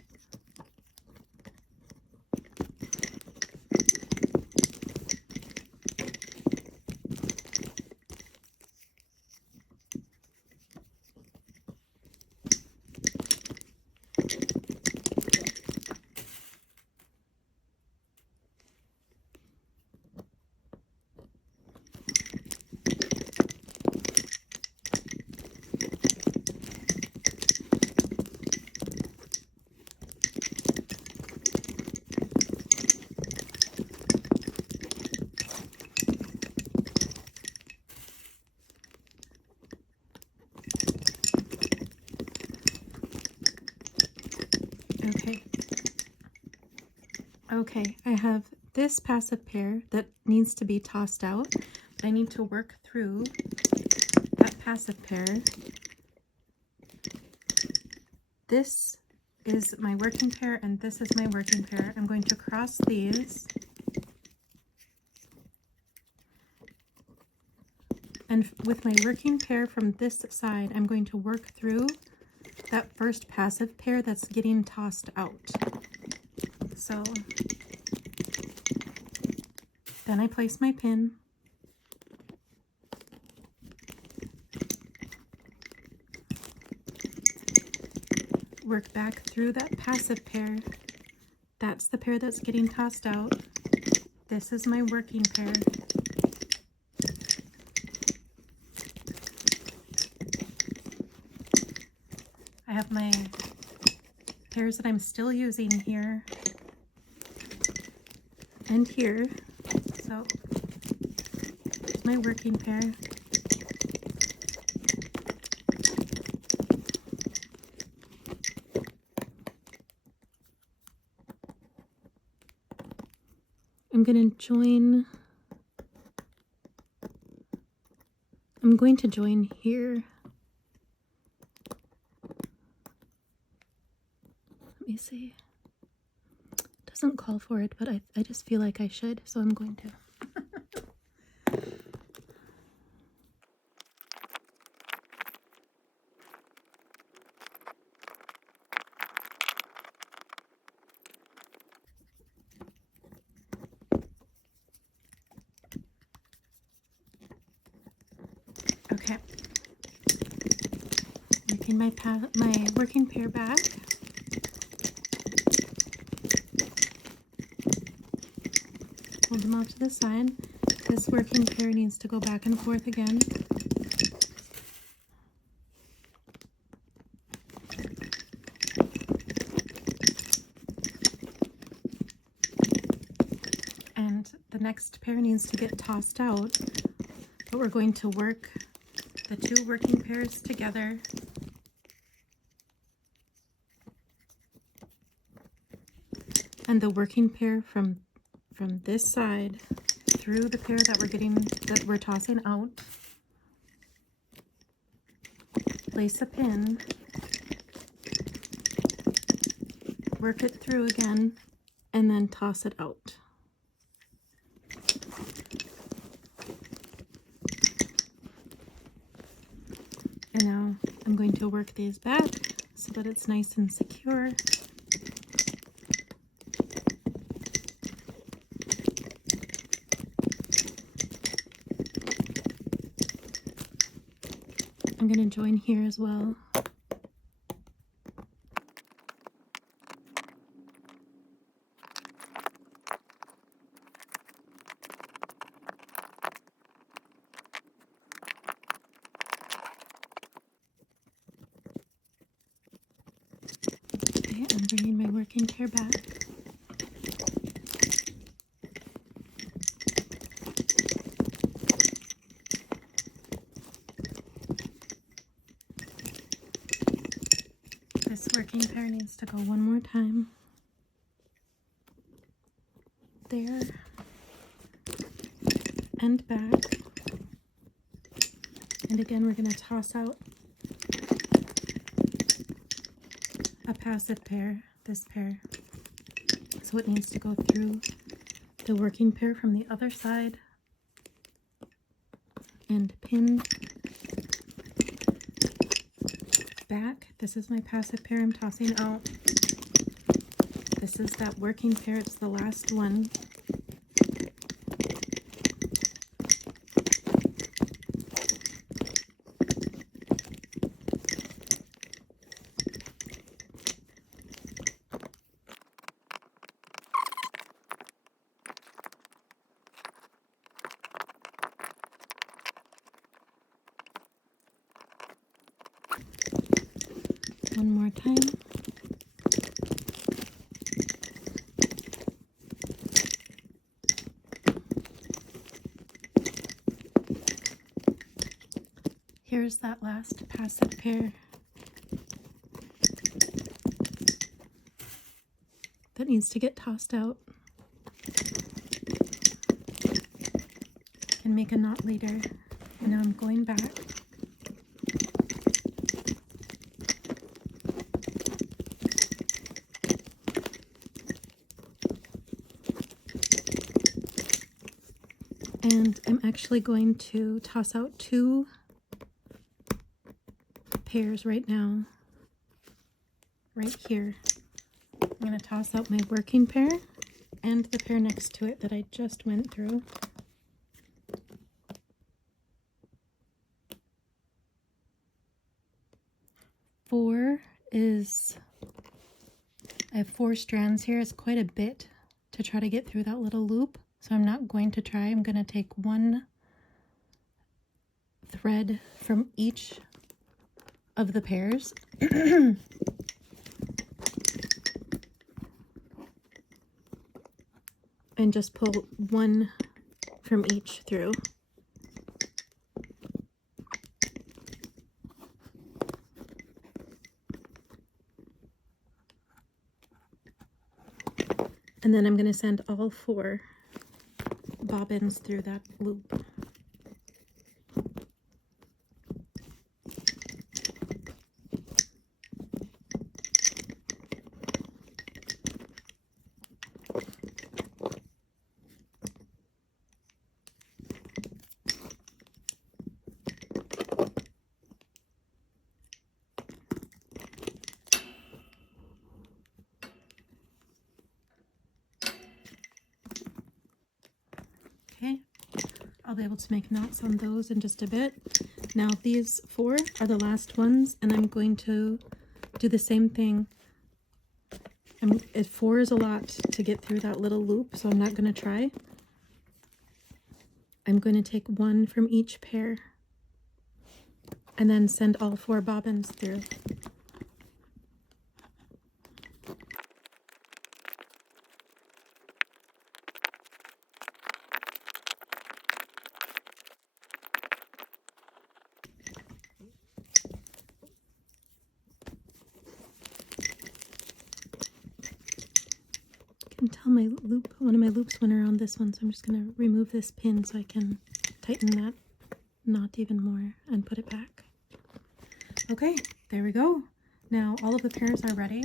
Okay, I have this passive pair that needs to be tossed out, but I need to work through that passive pair. This is my working pair and this is my working pair. I'm going to cross these and with my working pair from this side, I'm going to work through that first passive pair that's getting tossed out. So then I place my pin, work back through that passive pair. That's the pair that's getting tossed out. This is my working pair. I have my pairs that I'm still using here and here. So here's my working pair. I'm going to join here. Let me see. It doesn't call for it, but I just feel like I should, so I'm going to. Okay, making my working pair back. Hold them off to the side. This working pair needs to go back and forth again. And the next pair needs to get tossed out, but we're going to work the 2 working pairs together. And the working pair from this side through the pair that we're tossing out. Place a pin. Work it through again and then toss it out. And now I'm going to work these back so that it's nice and secure. I'm going to join here as well. Okay, I'm bringing my working pair back. Working pair needs to go one more time. There. And back. And again, we're going to toss out a passive pair, this pair. So it needs to go through the working pair from the other side and pin back. This is my passive pair I'm tossing out. This is that working pair, it's the last one. One more time. Here's that last passive pair that needs to get tossed out and make a knot later. And now I'm going back. And I'm actually going to toss out 2 pairs right now, right here. I'm going to toss out my working pair and the pair next to it that I just went through. I have 4 strands here. It's quite a bit to try to get through that little loop. So I'm not going to try. I'm going to take 1 thread from each of the pairs. And just pull 1 from each through. And then I'm going to send all 4 bobbins through that loop. Okay, I'll be able to make knots on those in just a bit. Now these 4 are the last ones, and I'm going to do the same thing. 4 is a lot to get through that little loop, so I'm not going to try. I'm going to take 1 from each pair and then send all 4 bobbins through. I can tell my loop, one of my loops went around this one, so I'm just going to remove this pin so I can tighten that knot even more and put it back. Okay, there we go. Now all of the pairs are ready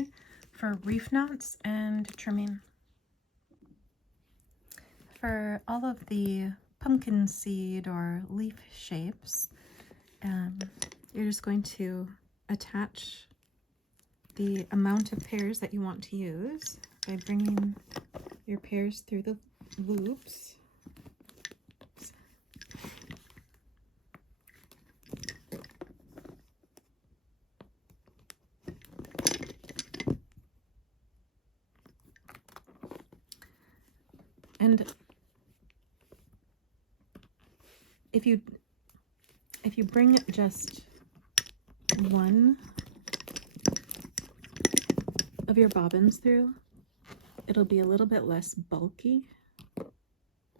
for reef knots and trimming. For all of the pumpkin seed or leaf shapes, you're just going to attach the amount of pairs that you want to use by bringing your pairs through the loops. And if you bring just 1 of your bobbins through, it'll be a little bit less bulky,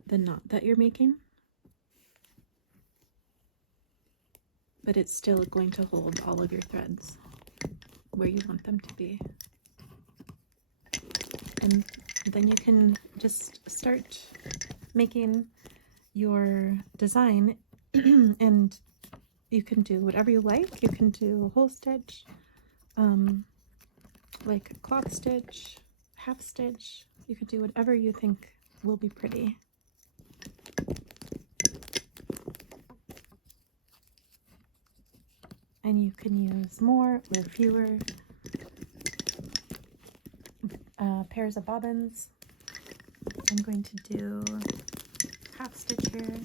the knot that you're making, but it's still going to hold all of your threads. where you want them to be. And then you can just start making your design and you can do whatever you like. You can do a whole stitch, like a cloth stitch, half stitch. You could do whatever you think will be pretty. And you can use more or fewer pairs of bobbins. I'm going to do half stitch here.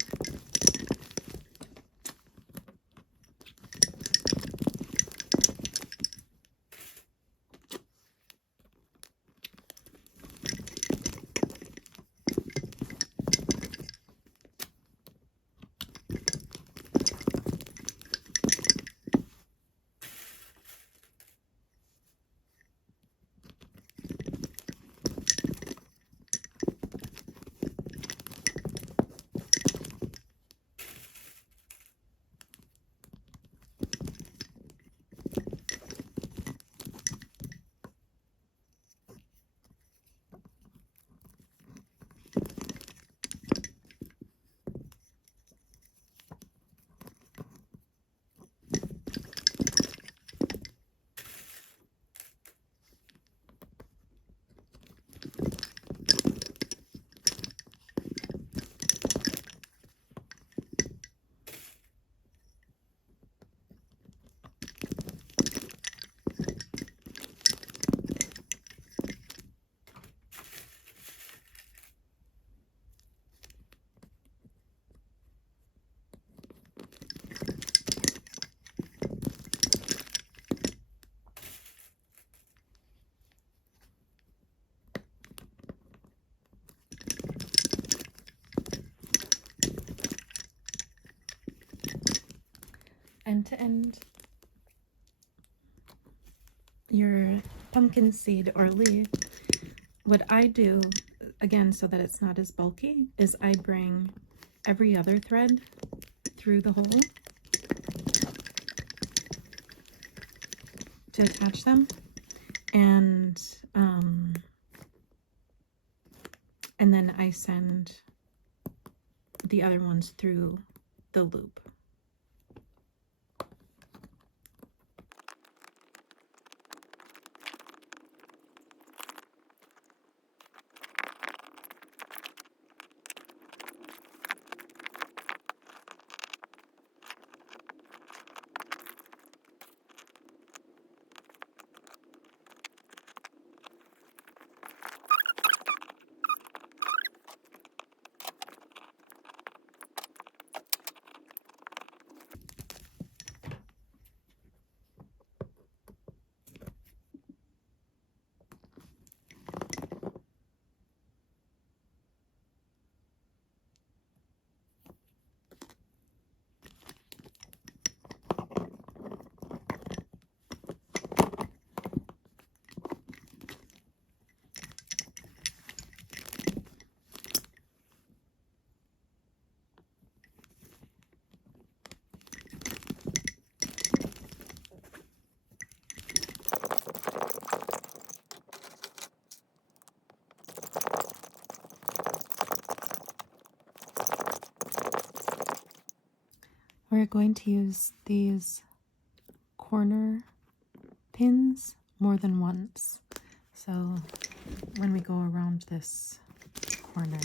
End to end your pumpkin seed or leaf, what I do, again, so that it's not as bulky, is I bring every other thread through the hole to attach them, and then I send the other ones through the loop. We're going to use these corner pins more than once. So when we go around this corner,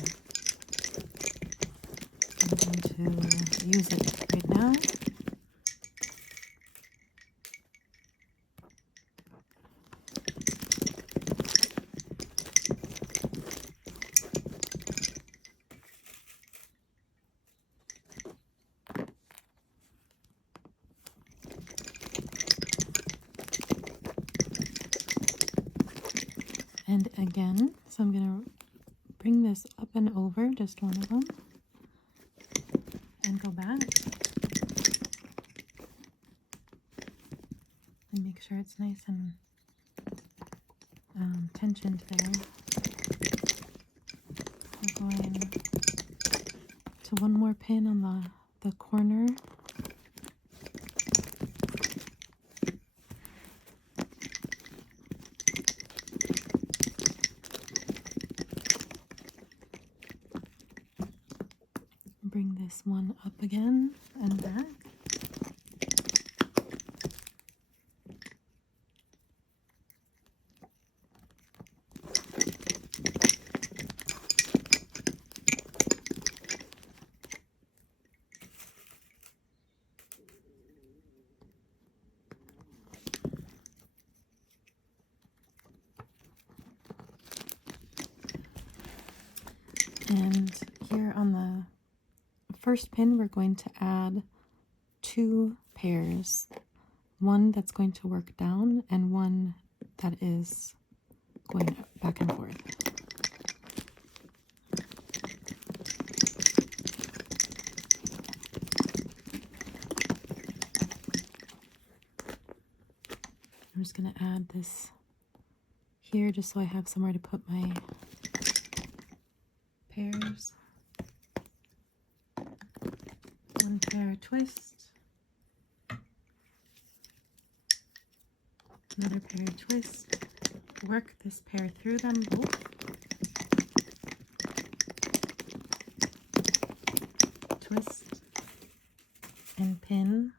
I'm going to use it right now. And again, so I'm going to bring this up and over, just one of them, and go back. And make sure it's nice and tensioned there. We're going to one more pin on the corner. up again and back. And here on the first pin, we're going to add 2 pairs. One that's going to work down and one that is going back and forth. I'm just going to add this here just so I have somewhere to put my pairs. One pair twist, another pair twist, work this pair through them both, twist and pin,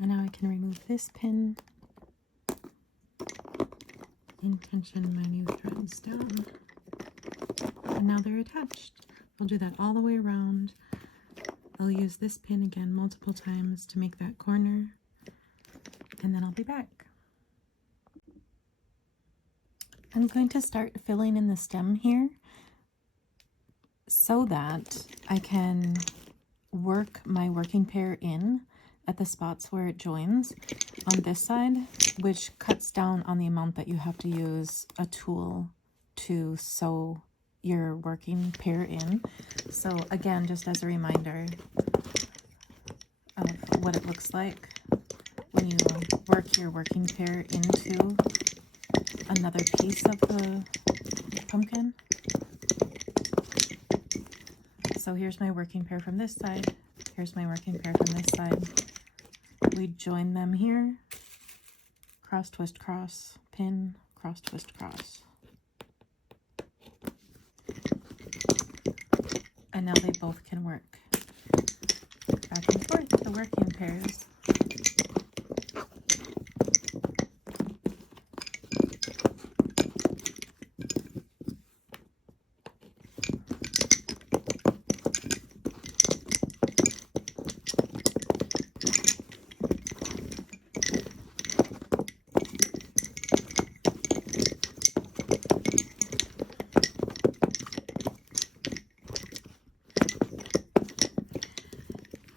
and now I can remove this pin and tension my new threads down. And now they're attached. We'll do that all the way around. I'll use this pin again multiple times to make that corner, and then I'll be back. I'm going to start filling in the stem here so that I can work my working pair in at the spots where it joins on this side, which cuts down on the amount that you have to use a tool to sew your working pair in. So again, just as a reminder of what it looks like when you work your working pair into another piece of the pumpkin. So here's my working pair from this side, here's my working pair from this side. We join them here, cross, twist, cross, pin, cross, twist, cross. And now they both can work back and forth, the working pairs.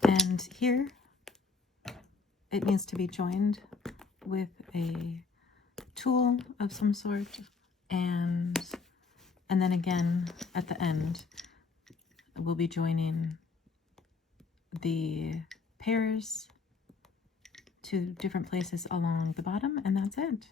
And here it needs to be joined with a tool of some sort, and then again at the end we'll be joining the pairs to different places along the bottom, and that's it.